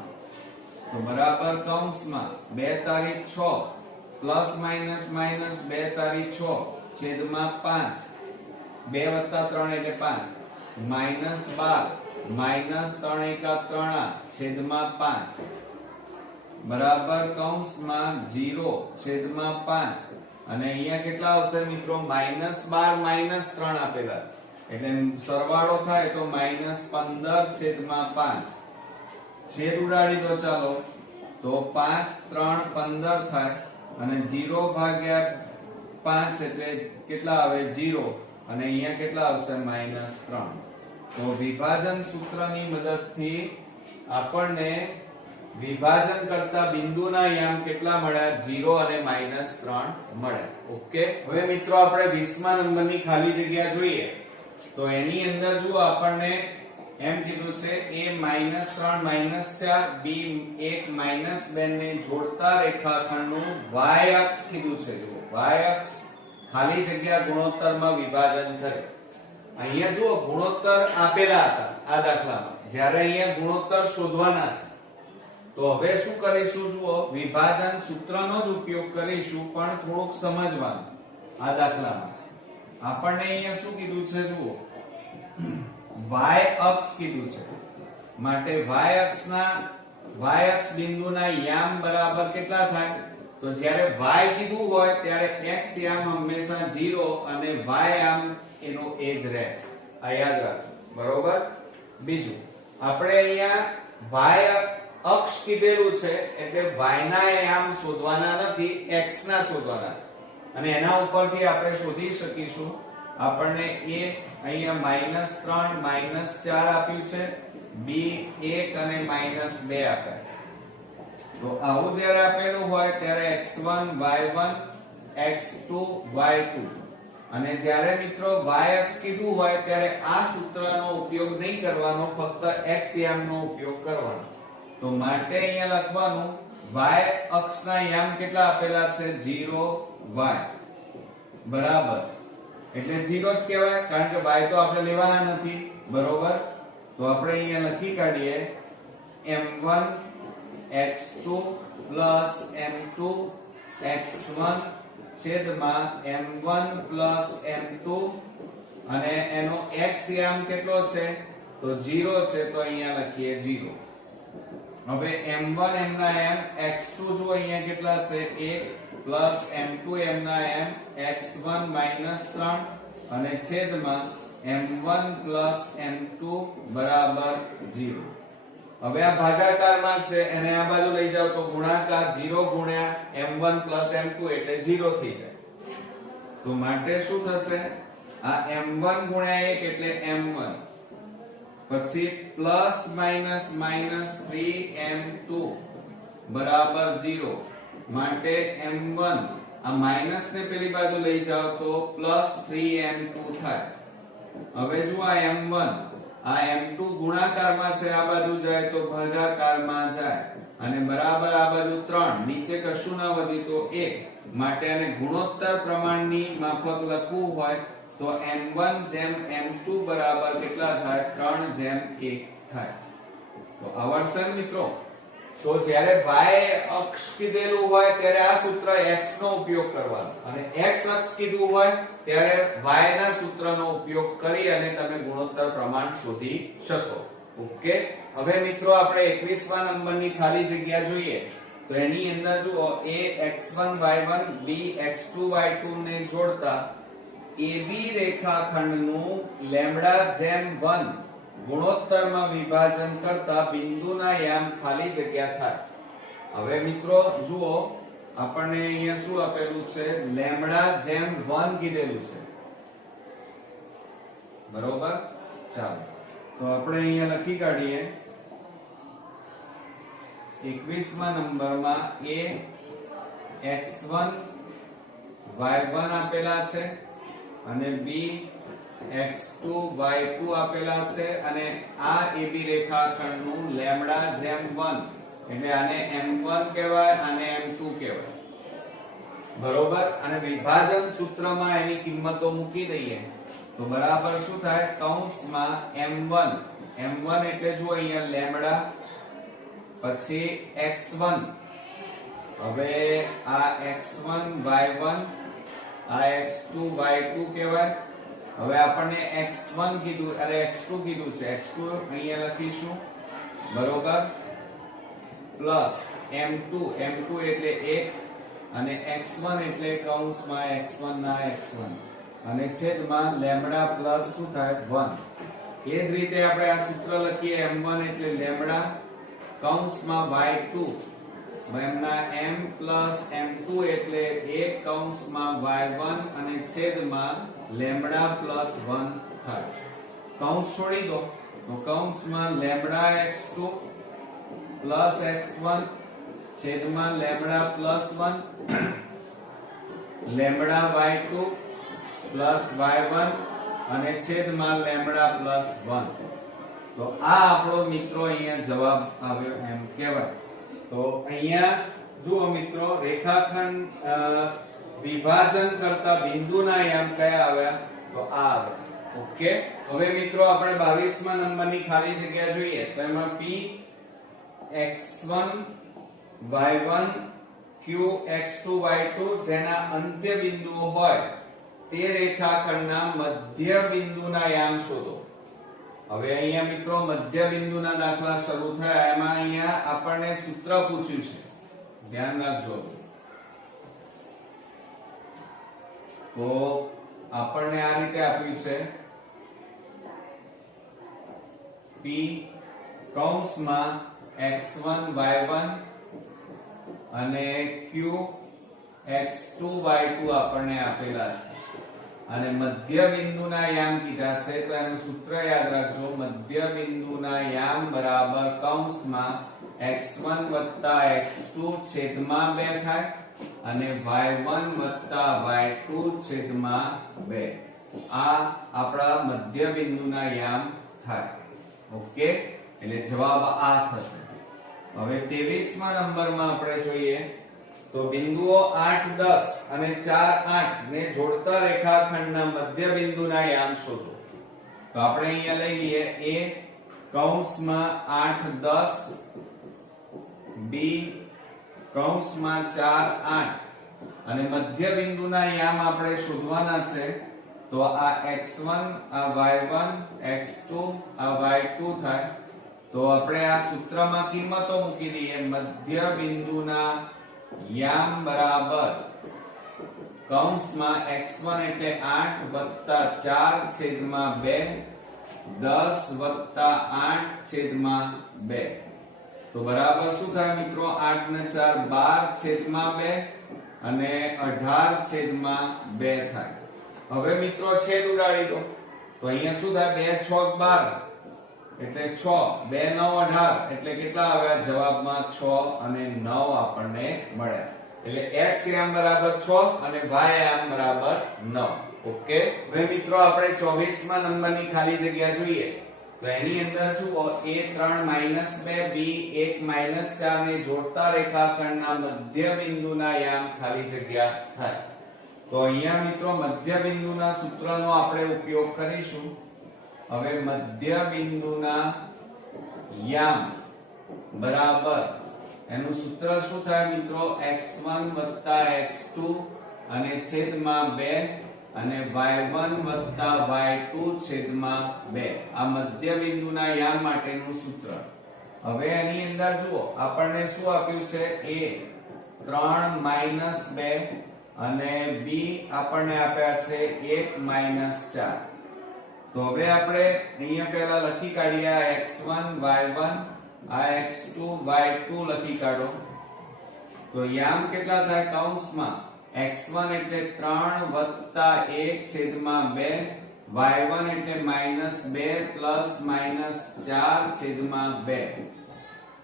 તો બરાબર કૌંસમાં 2 તારીખ 6 પ્લસ માઇનસ માઇનસ 2 તારીખ 6 છેદમાં 5, 2 + 3 એટલે 5, -12 -3 એકા 3 છેદમાં 5 બરાબર કૌંસમાં 0 છેદમાં 5, અને અહીંયા કેટલા આવશે મિત્રો? -12 -3 આપેલા, એટલે સરવાળો થાય તો -15 છેદમાં 5. છેદ ઉડાડી દો ચાલો, તો 5 3 15 થાય, અને 0 ભાગ્યા 5 એટલે કેટલા આવે? 0, અને અહીંયા કેટલા આવશે? -3. તો વિભાજન સૂત્રની મદદથી આપણને વિભાજન કરતા બિંદુના યામ કેટલા મળ્યા? 0 અને -3 મળ્યા. ઓકે. હવે મિત્રો આપણે 20મા નંબરની ખાલી જગ્યા જોઈએ તો એની અંદર જુઓ, આપણને એમ કીધું છે a -3 -4 b 1 -2 ને જોડતા રેખાખંડનું y અક્ષ કીધું છે. જુઓ, y અક્ષ ખાલી જગ્યા ગુણોત્તરમાં વિભાજન કરે. અહીંયા જુઓ ગુણોત્તર આપેલા હતા આ દાખલામાં, જ્યારે અહીંયા ગુણોત્તર શોધવાના છે. તો હવે શું કરીશું? જુઓ, વિભાજન સૂત્રનો જ ઉપયોગ કરીશું, પણ થોડુંક સમજવાનું. આ દાખલામાં આપણને અહીંયા શું કીધું છે? જુઓ, y અક્ષ કીધું છે, માટે y અક્ષ બિંદુના યામ બરાબર કેટલા થાય? તો જ્યારે y કીધું હોય ત્યારે x યામ હંમેશા 0 અને y યામ એનો એ જ રહે. આ યાદ રાખજો. બરોબર. બીજું, આપણે અહીંયા y અક્ષ કીધેલું છે, એટલે y ના યામ શોધવાના નથી, x ના શોધવાના છે, અને એના ઉપરથી આપણે શોધી શકીશું. આપણને a અહીંયા -3 -4 આપ્યું છે, b 1 અને -2 આપ્યા છે. તો આવું જ્યારે આપેલું હોય ત્યારે x1 y1 x2 y2, અને જ્યારે મિત્રો y અક્ષ કીધું હોય ત્યારે આ સૂત્રનો ઉપયોગ નહીં કરવાનો, ફક્ત x યામનો ઉપયોગ કરવાનો. તો માટે અહીંયા લખવાનું y અક્ષના યામ કેટલા આપેલા છે? 0 y બરાબર એટલે 0 જ કહેવાય, કારણ કે y તો આપણે લેવાના નથી, બરોબર. તો આપણે અહીંયા લખી કાઢીએ m1 x2 m2 x1 છેદમાં m1 m2 અને એનો x યામ કેટલો છે તો 0 છે, તો અહીંયા લખીએ 0. હવે m1 m ના m x2 જો અહીંયા કેટલા છે 1 m2 m ના m x1 -3 અને છેદમાં m1 m2 બરાબર 0. હવે આ ભાગાકારમાં છે એને આ બાજુ લઈ જાવ તો ગુણાકાર 0 ગુણ્યા m1 m2 એટલે 0 થઈ જાય. તો માટે શું થશે, આ m1 ગુણ્યા 1 એટલે m1, પછી પ્લસ માઈનસ માઈનસ 3m2 બરાબર 0. માટે m1 આ માઈનસ ને પેલી બાજુ લઈ જાવ તો પ્લસ 3m2 થાય. હવે જો આ m1 આ m2 ગુણાકારમાં છે, આ બાજુ જાય તો ભાગાકારમાં જાય અને બરાબર આ બાજુ 3, નીચે કશું ના વધ્યું તો 1. માટે આને ગુણોત્તર પ્રમાણની માફક લખવું હોય તો m1 જેમ m2 બરાબર કેટલા થાય 3:1 થાય. તો આવડશે મિત્રો. તો જ્યારે y અક્ષ કીધેલું હોય ત્યારે આ સૂત્ર x નો ઉપયોગ કરવાનો અને x અક્ષ કીધું હોય ત્યારે y ના સૂત્રનો ઉપયોગ કરી અને તમે ગુણોત્તર પ્રમાણ શોધી શકો. ઓકે. હવે મિત્રો આપણે 21મા નંબરની ખાલી જગ્યા જોઈએ તો એની અંદર જુઓ a x1 y1 b x2 y2 ને જોડતા AB રેખાખંડનું લેમ્બડા જેમ 1 ગુણોત્તરમાં વિભાજન કરતા બિંદુના યામ ખાલી જગ્યા થાય. હવે મિત્રો જુઓ આપણને અહીંયા શું આપેલું છે, લેમ્બડા જેમ 1 કીધેલું છે, બરોબર. ચાલો તો આપણે અહીંયા લખી કાઢીએ 21મા નંબરમાં a x1 y1 આપેલા છે અને b x2 y2 આપેલા છે અને આ AB રેખાખંડનું લેમ્બડા જેમ 1 એટલે આને m1 કહેવાય અને m2 કહેવાય, બરોબર. અને વિભાજન સૂત્રમાં એની કિંમતો મૂકી દઈએ તો બરાબર શું થાય, કૌંસમાં m1 એટલે જો અહીંયા લેમ્બડા, પછી x1, હવે આ x1 y1 આ x2 y2 કહેવાય. હવે આપણને x1 કીધું અને x2 કીધું છે, x2 અહીંયા લખીશું, બરોબર, પ્લસ m2 એટલે 1 અને x1 એટલે કૌંસમાં x1 ના x1 અને છેદમાં લેમ્બડા પ્લસ શું થાય 1. એ જ રીતે આપણે આ સૂત્ર લખીએ m1 એટલે લેમ્બડા કૌંસમાં y2 એમના m પ્લસ m2 એટલે 1 કૌંસમાં y1 અને છેદમાં લેમ્બડા પ્લસ 1 થાય. કૌંસ છોડી દો તો કૌંસમાં લેમ્બડા x2 પ્લસ x1 છેદમાં lambda plus 1 lambda y2 plus y1 અને છેદમાં લેમ્બડા પ્લસ 1. તો આ આપણો મિત્રો અહીંયા જવાબ આવ્યો એમ કહેવાય. તો અહીંયા જુઓ મિત્રો રેખાખંડ વિભાજન કરતા બિંદુના યામ કયા આવ્યા તો આ આવ્યા. ઓકે. હવે મિત્રો આપણે 22મા નંબરની ખાલી જગ્યા જોઈએ તો એમાં p x1 y1 q x2 y2 જેના અંત્ય બિંદુઓ હોય તે રેખાખંડના મધ્ય બિંદુના યામ શોધો. હવે અહીંયા મિત્રો મધ્ય બિંદુના દાખલા શરૂ થયા, એમાં અહીંયા આપણને સૂત્ર પૂછ્યું છે, ધ્યાન રાખજો. તો આપણને આ રીતે આપ્યું છે p કૌંસમાં x1 y1 અને q x2 y2 આપણને આપેલા છે અને મધ્ય બિંદુના યામ કીધા છે. તો એનું સૂત્ર યાદ રાખજો, મધ્ય બિંદુના યામ બરાબર કૌંસમાં x1 x2 છેદમાં 2 થાય અને y1 y2 છેદમાં 2. આ આપણા મધ્ય બિંદુના યામ થાય. ઓકે. એટલે જવાબ આ થશે. હવે 23મા નંબરમાં આપણે જોઈએ તો બિંદુઓ 8 10 અને 4 8 ને જોડતા રેખાખંડના મધ્ય બિંદુના યામ શોધો. તો આપણે અહીંયા લઈ લઈએ a કૌંસમાં 8 10 b કૌંસમાં 4 8 અને મધ્ય બિંદુના યામ આપણે શોધવાના છે. તો આ x1 આ y1 x2 આ y2 થાય. તો આપણે આ સૂત્રમાં કિંમતો મૂકી દઈએ. મધ્ય બિંદુના યામ બરાબર કૌંસમાં x1 એટલે 8 વત્તા 4 છેદમાં 2 10 વત્તા 8 છેદમાં 2. તો બરાબર શું થાય મિત્રો? 8 ને 4 12 છેદમાં 2 અને 18 છેદમાં 2 થાય. હવે મિત્રો છેદ ઉડાડી દો. તો અહીંયા શું થાય? 2 6 12 એટલે 6 2 9 18 એટલે કેટલા આવ્યા જવાબમાં? 6 અને 9 આપણને મળ્યા. એટલે x યામ બરાબર 6 અને y યામ બરાબર 9. ઓકે. હવે મિત્રો આપણે 24માં નંબરની ખાલી જગ્યા જોઈએ. તો એની અંદર શું? a3 2 b1 4 ને જોડતા રેખાખંડના મધ્ય બિંદુના યામ ખાલી જગ્યા થાય. તો અહીંયા મિત્રો મધ્ય બિંદુના સૂત્રનો આપણે ઉપયોગ કરીશું. હવે મધ્ય બિંદુના યામ બરાબર એનું સૂત્ર શું થાય મિત્રો? x1 x2 અને છેદમાં 2 અને y1 y2 છેદમાં 2. આ મધ્ય બિંદુના યામ માટેનું સૂત્ર. હવે એની અંદર જુઓ આપણને શું આપ્યું છે? a3 2 અને b આપણને આપ્યા છે 1 4. તો હવે આપણે અહીંયા પહેલા લખી કાઢીએ. આ x1 y1 આ x2 y2 લખી કાઢો. તો યામ કેટલા થાય? કૌંસમાં x1 એટલે 3 વત્તા 1 છેદમાં 2 y1 એટલે -2 પ્લસ -4 છેદમાં 2.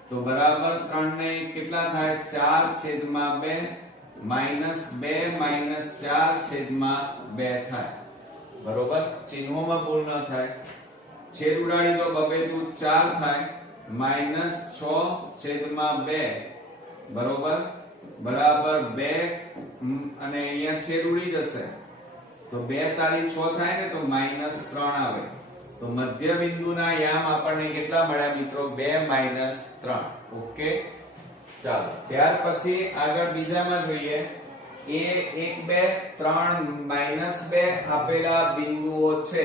તો બરાબર 3 ને કેટલા થાય? 4 છેદમાં 2 -2 -4 છેદમાં 2 થાય. બરોબર. ચિહ્નોમાં ભૂલ ન થાય. છેદ ઉડાડી દો. બબે દુ 4 થાય. -6 છેદમાં 2 બરોબર બરાબર 2 અને અહીંયા છેદ ઉડી જશે. તો 2 તારી 6 થાય ને તો -3 આવે. તો મધ્ય બિંદુના યામ આપણને કેટલા મળ્યા મિત્રો? 2 3. ઓકે. ચાલો ત્યાર પછી આગળ બીજામાં જોઈએ. a 1 2 3 -2 આપેલા બિંદુઓ છે.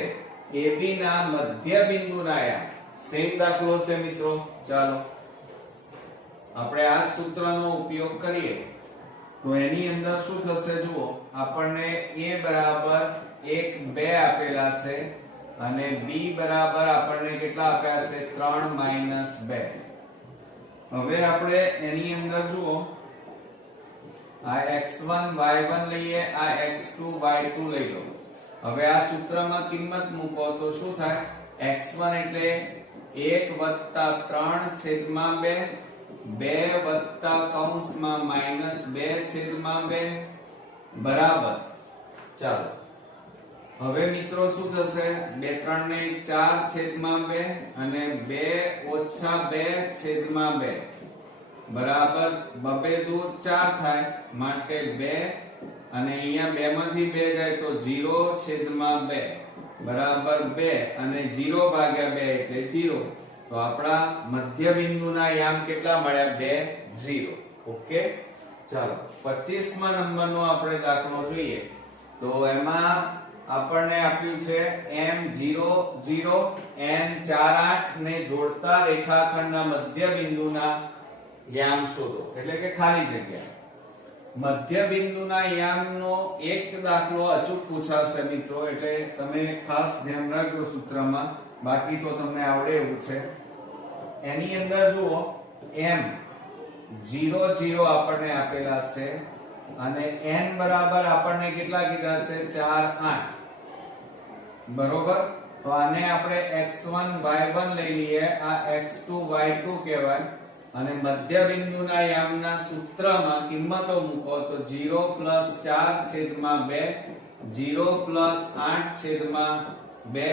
ab ના મધ્ય બિંદુના યામ. સેમ દાખલો છે મિત્રો. ચાલો આપણે આ સૂત્રનો ઉપયોગ કરીએ. તો એની અંદર શું થશે જુઓ. આપણને a બરાબર 1 2 આપેલા છે અને b બરાબર આપણને કેટલા આપ્યા છે? 3 2. હવે આપણે એની અંદર જુઓ આ x1 y1 લઈએ, આ x2 y2 લઈ લો. હવે આ સૂત્રમાં કિંમત મૂકો તો શું થાય? x1 એટલે 1 વત્તા 3 છેદમાં 2 2 વત્તા કૌંસમાં -2 છેદમાં 2 બરાબર. ચાલો હવે મિત્રો શું થશે? 2 3 ને 4 છેદમાં 2 અને 2 ઓછા 2 છેદમાં 2 બરાબર બબે દુ 4 થાય. માટે 2 અને અહીંયા 2 માંથી 2 જાય તો 0 છેદમાં 2 બરાબર 2 અને 0 ભાગ્યા 2 એટલે 0. તો આપણા મધ્ય બિંદુના યામ કેટલા મળ્યા? 2 0. ઓકે. ચાલો 25માં નંબરનો આપણે દાખલો જોઈએ. તો એમાં આપણને આપ્યું છે m0 0 n 4 8 ને જોડતા રેખાખંડના મધ્ય બિંદુના યામ શોધો. એટલે કે ખાલી જગ્યા. મધ્ય બિંદુના યામનો એક દાખલો અચૂક પૂછાશે મિત્રો. એટલે તમે ખાસ ધ્યાન રાખજો સૂત્રમાં. બાકી તો તમને આવડે એવું છે. એની અંદર જુઓ m 0 0 આપણને આપેલા છે અને n બરાબર આપણને કેટલા કીધા છે? 4 8 બરોબર. તો આને આપણે x1 y1 લઈ લઈએ. આ x2 y2 કહેવાય. અને મધ્ય બિંદુના યામના સૂત્રમાં કિંમતો મૂકો તો 0 4 છેદમાં 2 0 8 છેદમાં 2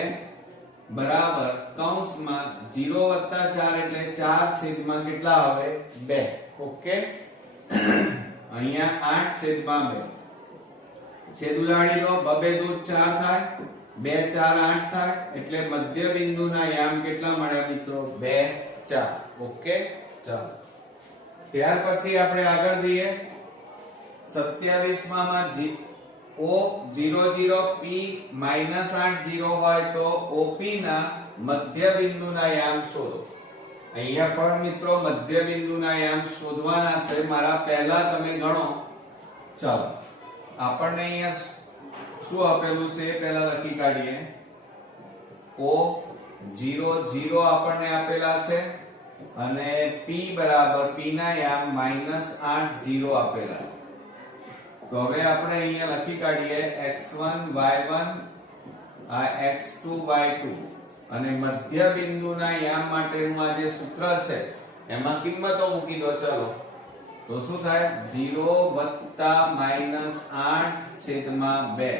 બરાબર કૌંસમાં 0 વત્તા 4 એટલે 4 છેદમાં કેટલા આવે? 2. ઓકે. અહીંયા 8/2 છેદ ઉડાડી દો, બબે દૂ 4 થાય, 2 4 8 થાય, એટલે મધ્ય બિંદુના યામ કેટલા મળ્યા મિત્રો? 2 4. ઓકે, ચાલો. ત્યાર પછી આપણે આગળ જઈએ 27 માં O00 P -8 0 હોય તો OP ના મધ્ય બિંદુના યામ શોધો. અહીંયા પણ મિત્રો મધ્ય બિંદુના યામ શોધવાના છે. મારા પહેલા તમે ગણો. ચાલો, આપણને અહીંયા શું આપેલું છે પહેલા લખી કાઢીએ. O00 આપણને આપેલા છે અને P બરાબર P ના યામ -8 0 આપેલા છે. તો હવે આપણે અહીંયા લખી કાઢીએ x1 y1 આ x2 y2 અને મધ્ય બિંદુના યામ માટેનું આ જે સૂત્ર છે એમાં કિંમતો મૂકી દો. ચાલો, તો શું થાય? 0 -8 છેદમાં 2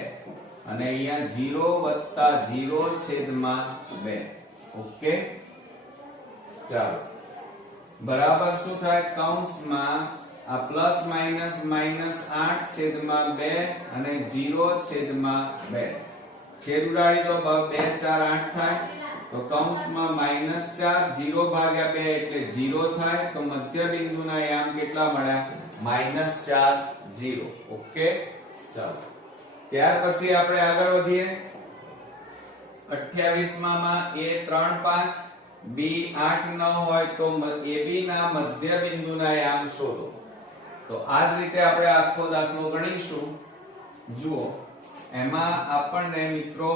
અને અહીંયા 0 0 છેદમાં 2. ઓકે, ચાલો, બરાબર શું થાય? કૌંસમાં આ પ્લસ માઇનસ -8 છેદમાં 2 અને 0 છેદમાં 2. છેદ ઉડાડી દો, 2 4 8 થાય, તો કૌંસમાં -4 0 ભાગ્યા 2 એટલે 0 થાય. તો મધ્ય બિંદુના યામ કેટલા મળ્યા? -4 0. ઓકે, ચાલો. ત્યાર પછી આપણે આગળ વધીએ 28 માં A 3 5 B 8 9 હોય તો AB ના મધ્ય બિંદુના યામ શોધો. તો આ જ રીતે આપણે આખો દાખલો ગણીશું. જુઓ, એમાં આપણને મિત્રો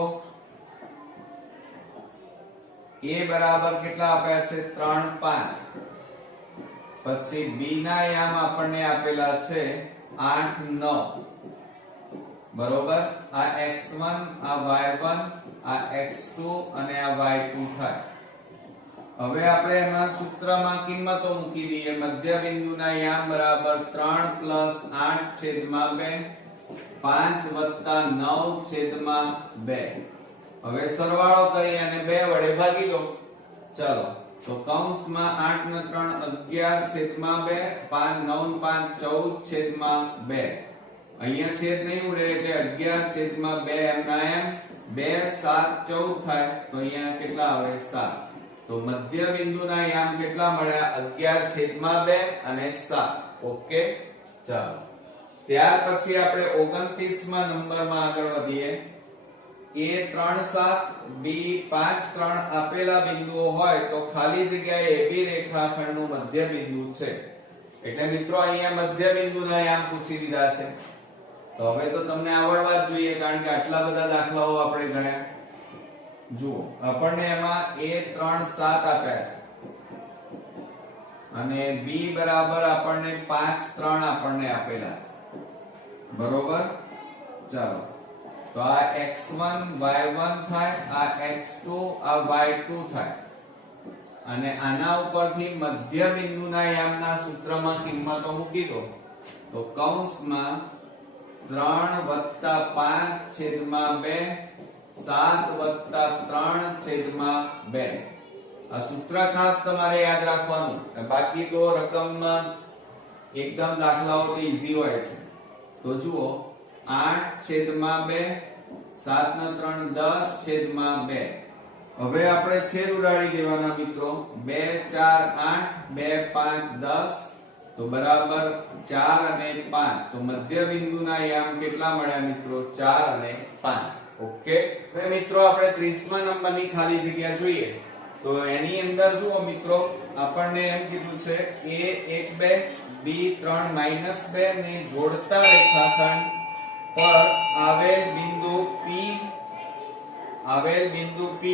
A બરાબર કેટલા આપ્યા છે? 3 5. પછી B ના યામ આપણને આપેલા છે 8 9. બરોબર, આ x1 આ y1 આ x2 અને આ y2 થાય. હવે આપણે એમાં સૂત્રમાં કિંમતો મૂકી દઈએ. મધ્ય બિંદુના યામ બરાબર 3 + 8 છેદમાં 2 5 + 9 છેદમાં 2. હવે સરવાળો કરી અને 2 વડે ભાગી દો. ચાલો, તો કૌંસમાં 8 ને 3 11 છેદમાં 2 5 9 5 14 છેદમાં 2. અહીંયા છેદ નહીં ઉડે એટલે 11 છેદમાં 2 એમના એમ 2 7 14 થાય. તો અહીંયા કેટલા આવે? 7. તો મધ્ય બિંદુના યામ કેટલા મળ્યા? 11 છેદમાં 2 અને 7. ઓકે, ચાલો. ત્યાર પછી આપણે 29મા નંબરમાં આગળ વધીએ. A 3 7 B 5 3 આપેલા બિંદુઓ હોય તો ખાલી જગ્યાએ AB રેખાખંડનું મધ્ય બિંદુ છે. એટલે મિત્રો અહીંયા મધ્ય બિંદુના યામ પૂછી દીધા છે. તો હવે તો તમને આવડવા જ જોઈએ, કારણ કે આટલા બધા દાખલાઓ આપણે ગણ્યા. જુઓ, આપણને એમાં A 3 7 આપ્યા છે અને B બરાબર આપણને 5 3 આપણને આપેલા છે. બરોબર, ચાલો. તો આ x1 y1 થાય, આ x2 આ y2 થાય અને આના ઉપરથી મધ્ય બિંદુના યામના સૂત્રમાં કિંમતો મૂકી દો. તો કૌંસમાં 3 + 5 છેદમાં 2 7 + 3 છેદમાં 2. આ સૂત્ર ખાસ તમારે યાદ રાખવાનું. બાકી તો રકમમાં એકદમ દાખલાઓ તો ઈઝી હોય છે. તો જુઓ, 8 છેદમાં 2 7 ને 3 10 છેદમાં 2. હવે આપણે છેદ ઉડાડી દેવાના મિત્રો. 2 4 8 2 5 10 તો બરાબર 4 અને 5. તો મધ્ય બિંદુના યામ કેટલા મળ્યા મિત્રો? 4 અને 5. ઓકે, હવે મિત્રો આપણે 30મા નંબરની ખાલી જગ્યા જોઈએ. તો એની અંદર જુઓ મિત્રો, આપણને એમ કીધું છે A 1 2 B 3 -2 ને જોડતા રેખાખંડ પર આવેલ બિંદુ P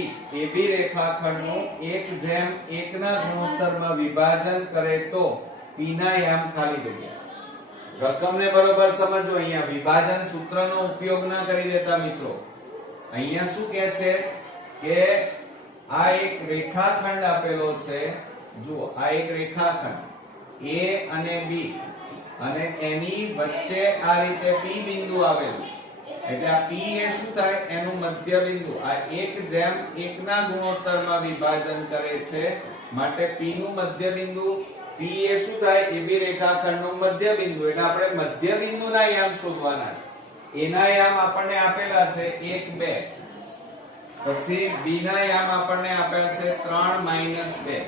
AB રેખાખંડનું 1:1 ના ગુણોત્તરમાં વિભાજન કરે તો P ના યામ ખાલી જગ્યા. રકમને બરોબર સમજો. અહીંયા વિભાજન સૂત્રનો ઉપયોગ ના કરી દેતા મિત્રો. અહીંયા શું કહે છે કે આ એક રેખાખંડ આપેલો છે. જુઓ, આ એક રેખાખંડ A અને B અને એની વચ્ચે આ રીતે P બિંદુ આવેલું છે. એટલે આ P એ શું થાય? એનું મધ્ય બિંદુ. આ 1:1 ના ગુણોત્તરમાં વિભાજન કરે છે, માટે P નું મધ્ય બિંદુ P એ શું થાય AB રેખાખંડનું મધ્ય બિંદુ એટલે આપણે મધ્ય બિંદુના યામ શોધવાના છે એના યામ આપણને આપેલા છે 1 2 પછી B ના યામ આપણને આપેલા છે 3 2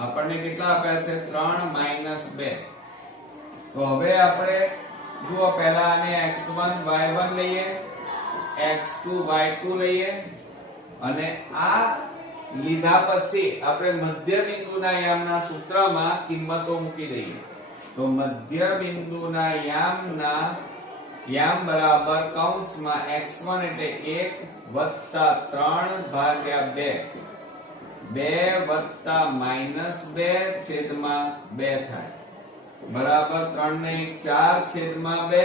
આપણને કેટલા આપ્યા છે 3 2 તો હવે આપણે જુઓ પહેલા આને x1 y1 લઈએ x2 y2 લઈએ અને આ લીધા પછી આપણે મધ્ય બિંદુના યામના સૂત્રમાં કિંમતો મૂકી દઈએ તો મધ્ય બિંદુના યામ બરાબર કૌંસમાં x1 એટલે 1 3 ભાગ્યા 2 2 છેદમાં 2 થાય બરાબર 3 ને 4 છેદમાં 2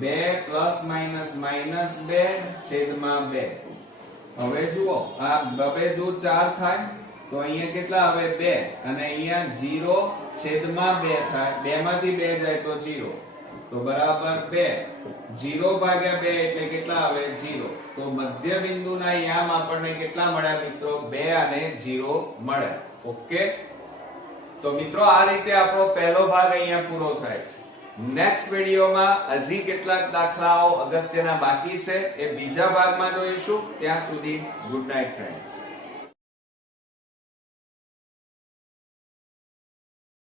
2 પ્લસ માઇનસ માઇનસ 2 છેદમાં 2 હવે જુઓ આ 2 દૂર 4 થાય તો અહીંયા કેટલા આવે 2 અને અહીંયા 0 છેદમાં 2 થાય 2 માંથી 2 જાય તો 0 તો બરાબર 2 0 ભાગ્યા 2 એટલે કેટલા આવે 0 તો મધ્ય બિંદુના યામ આપણને કેટલા મળ્યા મિત્રો 2 અને 0 મળ્યા ઓકે તો મિત્રો આ રીતે આપણો પહેલો ભાગ અહીંયા પૂરો થાય છે નેક્સ્ટ વિડિયોમાં હજી કેટલાક દાખલાઓ અગત્યના બાકી છે એ બીજા ભાગમાં જોઈશું ત્યાં સુધી ગુડ નાઇટ ફ્રેન્ડ્સ